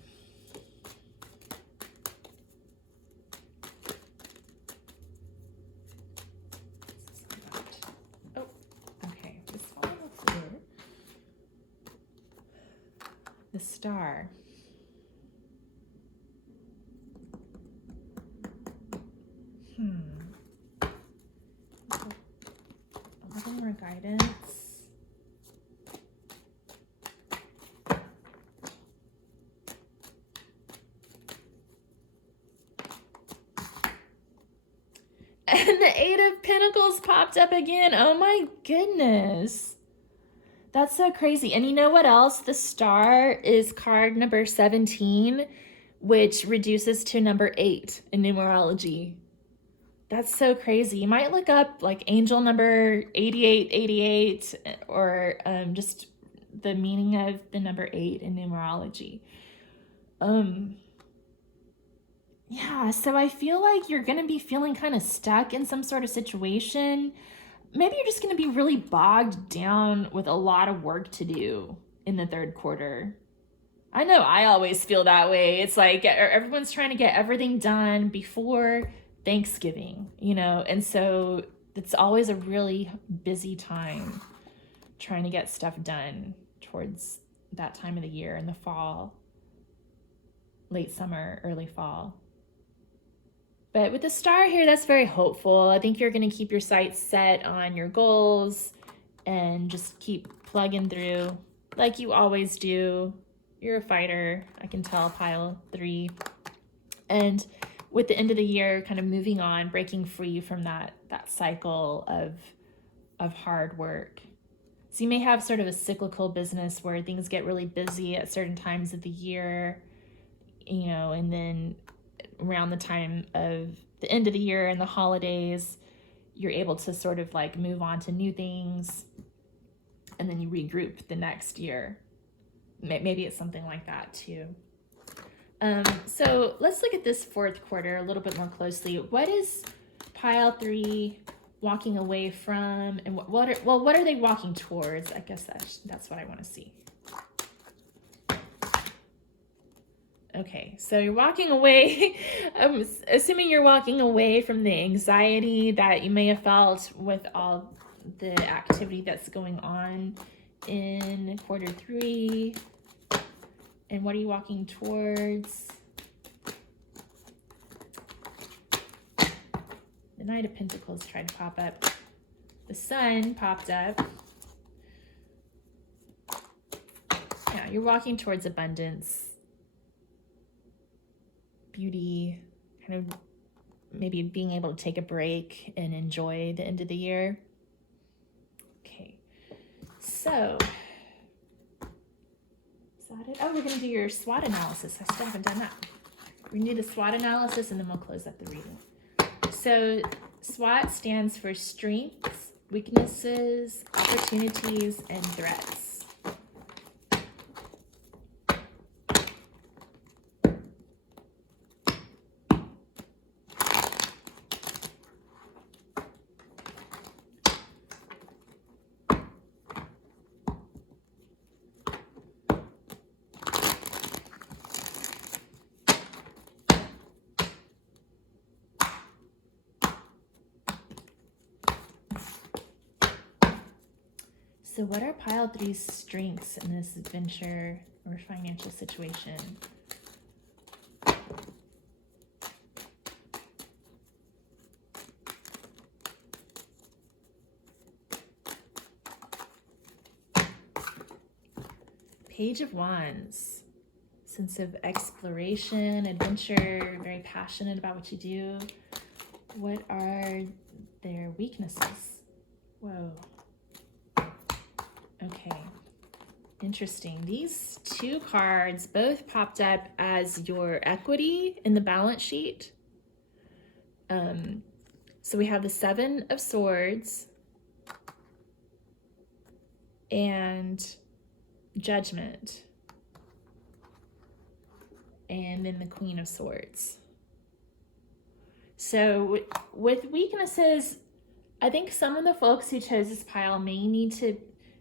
Oh, okay. This one looks good. The Star. A little more guidance. And the 8 of Pentacles popped up again. Oh my goodness. That's so crazy. And you know what else? The Star is card number 17, which reduces to number 8 in numerology. That's so crazy. You might look up like angel number 8888 or just the meaning of the number 8 in numerology. Yeah, so I feel like you're going to be feeling kind of stuck in some sort of situation. Maybe you're just going to be really bogged down with a lot of work to do in the third quarter. I know I always feel that way. It's like everyone's trying to get everything done before Thanksgiving, you know, and so it's always a really busy time trying to get stuff done towards that time of the year in the fall, late summer, early fall. But with the Star here, that's very hopeful. I think you're going to keep your sights set on your goals and just keep plugging through like you always do. You're a fighter, I can tell, pile 3. And with the end of the year, kind of moving on, breaking free from that cycle of hard work. So you may have sort of a cyclical business where things get really busy at certain times of the year, you know, and then around the time of the end of the year and the holidays, you're able to sort of like move on to new things, and then you regroup the next year. Maybe it's something like that too. So let's look at this fourth quarter a little bit more closely. What is pile 3 walking away from, and what are they walking towards? I guess that's what I want to see. Okay, so you're walking away. I'm assuming you're walking away from the anxiety that you may have felt with all the activity that's going on in quarter 3. And what are you walking towards? The Knight of Pentacles tried to pop up. The Sun popped up. Yeah, you're walking towards abundance, beauty, kind of maybe being able to take a break and enjoy the end of the year. Okay, so is that it? Oh, we're going to do your SWOT analysis. I still haven't done that. We're going to do the SWOT analysis and then we'll close up the reading. So SWOT stands for strengths, weaknesses, opportunities, and threats. So what are pile 3's strengths in this adventure or financial situation? Page of Wands, sense of exploration, adventure, very passionate about what you do. What are their weaknesses? Whoa. Okay, interesting. These two cards both popped up as your equity in the balance sheet. So we have the 7 of Swords and Judgment, and then the Queen of Swords. So with weaknesses, I think some of the folks who chose this pile may need to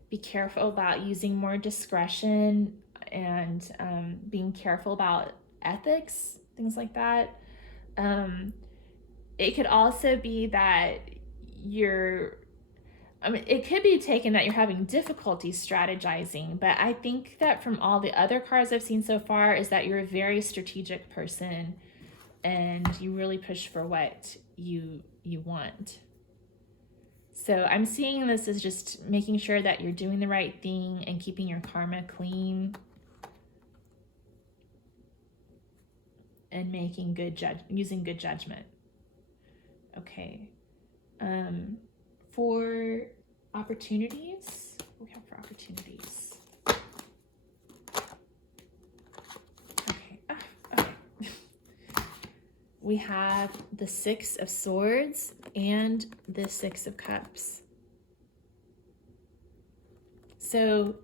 be careful about using more discretion and being careful about ethics, things like that. It could also be that it could be taken that you're having difficulty strategizing, but I think that from all the other cards I've seen so far is that you're a very strategic person and you really push for what you want. So I'm seeing this as just making sure that you're doing the right thing and keeping your karma clean and making using good judgment. Okay. For opportunities, what do we have for opportunities? Okay. We have the 6 of Swords and the 6 of Cups. So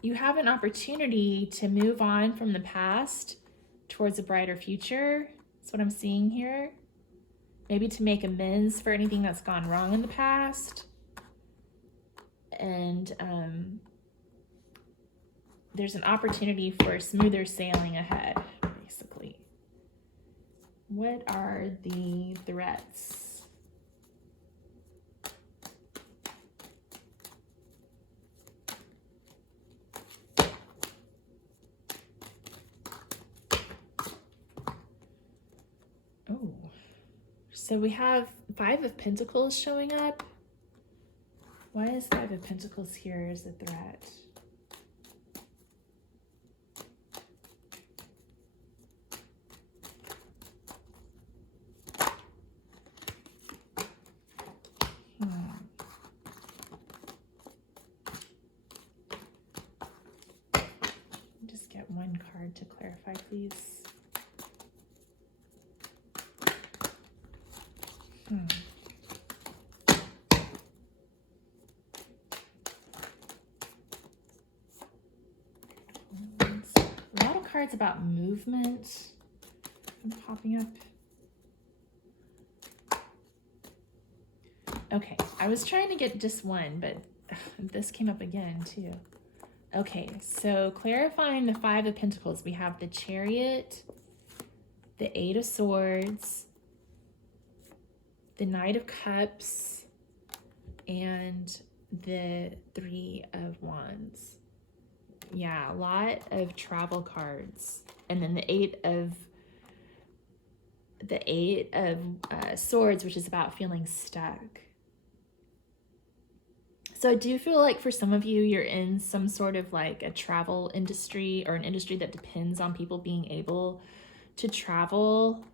you have an opportunity to move on from the past towards a brighter future. That's what I'm seeing here. Maybe to make amends for anything that's gone wrong in the past. And there's an opportunity for smoother sailing ahead, basically. What are the threats? Oh, so we have 5 of Pentacles showing up. Why is 5 of Pentacles here as a threat? Just get one card to clarify, please. cards about movement popping up. Okay, I was trying to get just one, but this came up again too. Okay, so clarifying the Five of Pentacles, we have the Chariot, the Eight of Swords, the Knight of Cups, and the Three of Wands. Yeah, a lot of travel cards. And then the Eight of Swords, which is about feeling stuck. So I do feel like for some of you, you're in some sort of like a travel industry or an industry that depends on people being able to travel.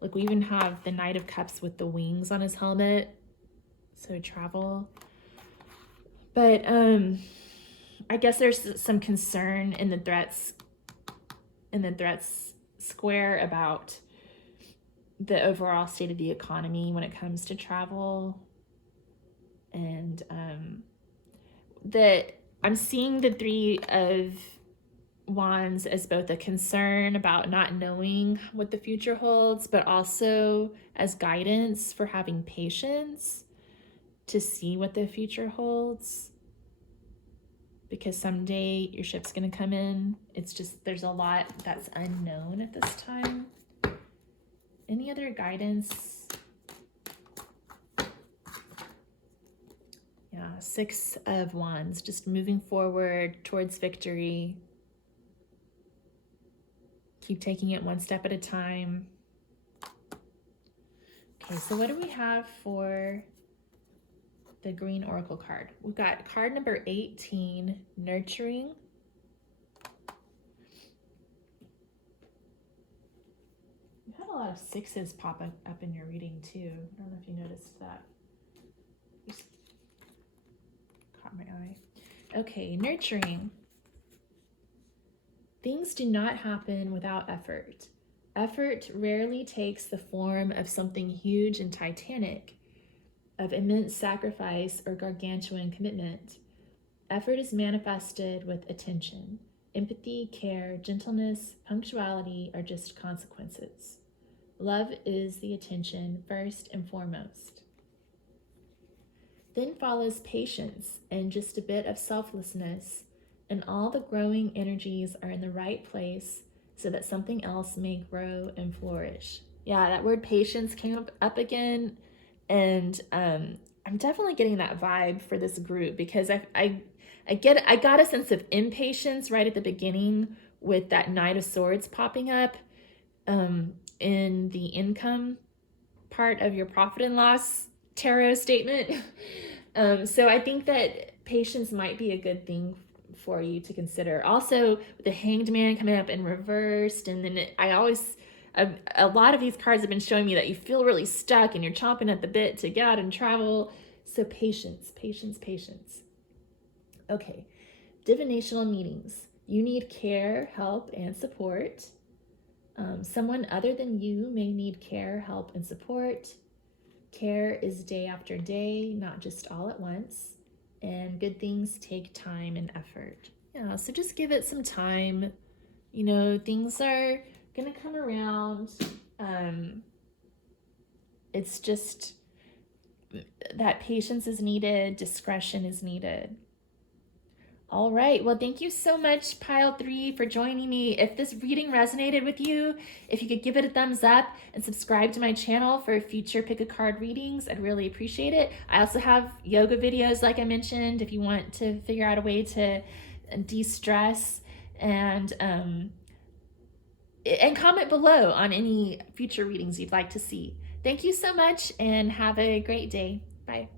Like we even have the Knight of Cups with the wings on his helmet. So travel. But I guess there's some concern in the threats square about the overall state of the economy when it comes to travel. And that I'm seeing the Three of Wands as both a concern about not knowing what the future holds, but also as guidance for having patience to see what the future holds. Because someday your ship's going to come in. It's just, there's a lot that's unknown at this time. Any other guidance? Yeah, Six of Wands, just moving forward towards victory. Keep taking it one step at a time. Okay, so what do we have for the green oracle card? We've got card number 18, Nurturing. You had a lot of sixes pop up in your reading too. I don't know if you noticed that. Just caught my eye. Okay, nurturing. Things do not happen without effort. Effort rarely takes the form of something huge and titanic, of immense sacrifice or gargantuan commitment. Effort is manifested with attention. Empathy, care, gentleness, punctuality are just consequences. Love is the attention first and foremost. Then follows patience and just a bit of selflessness, and all the growing energies are in the right place so that something else may grow and flourish. Yeah, that word patience came up again, and I'm definitely getting that vibe for this group because I got a sense of impatience right at the beginning with that Knight of Swords popping up in the income part of your profit and loss tarot statement. So I think that patience might be a good thing for you to consider. Also, with the Hanged Man coming up in reversed, and then a lot of these cards have been showing me that you feel really stuck and you're chomping at the bit to get out and travel. So patience, patience, patience. Okay, divinational meanings. You need care, help, and support. Someone other than you may need care, help, and support. Care is day after day, not just all at once. And good things take time and effort. Yeah, so just give it some time. You know, things are gonna come around. It's just that patience is needed, discretion is needed. All right, well, thank you so much, Pile 3, for joining me. If this reading resonated with you, if you could give it a thumbs up and subscribe to my channel for future pick a card readings, I'd really appreciate it. I also have yoga videos, like I mentioned, if you want to figure out a way to de-stress, and comment below on any future readings you'd like to see. Thank you so much and have a great day. Bye.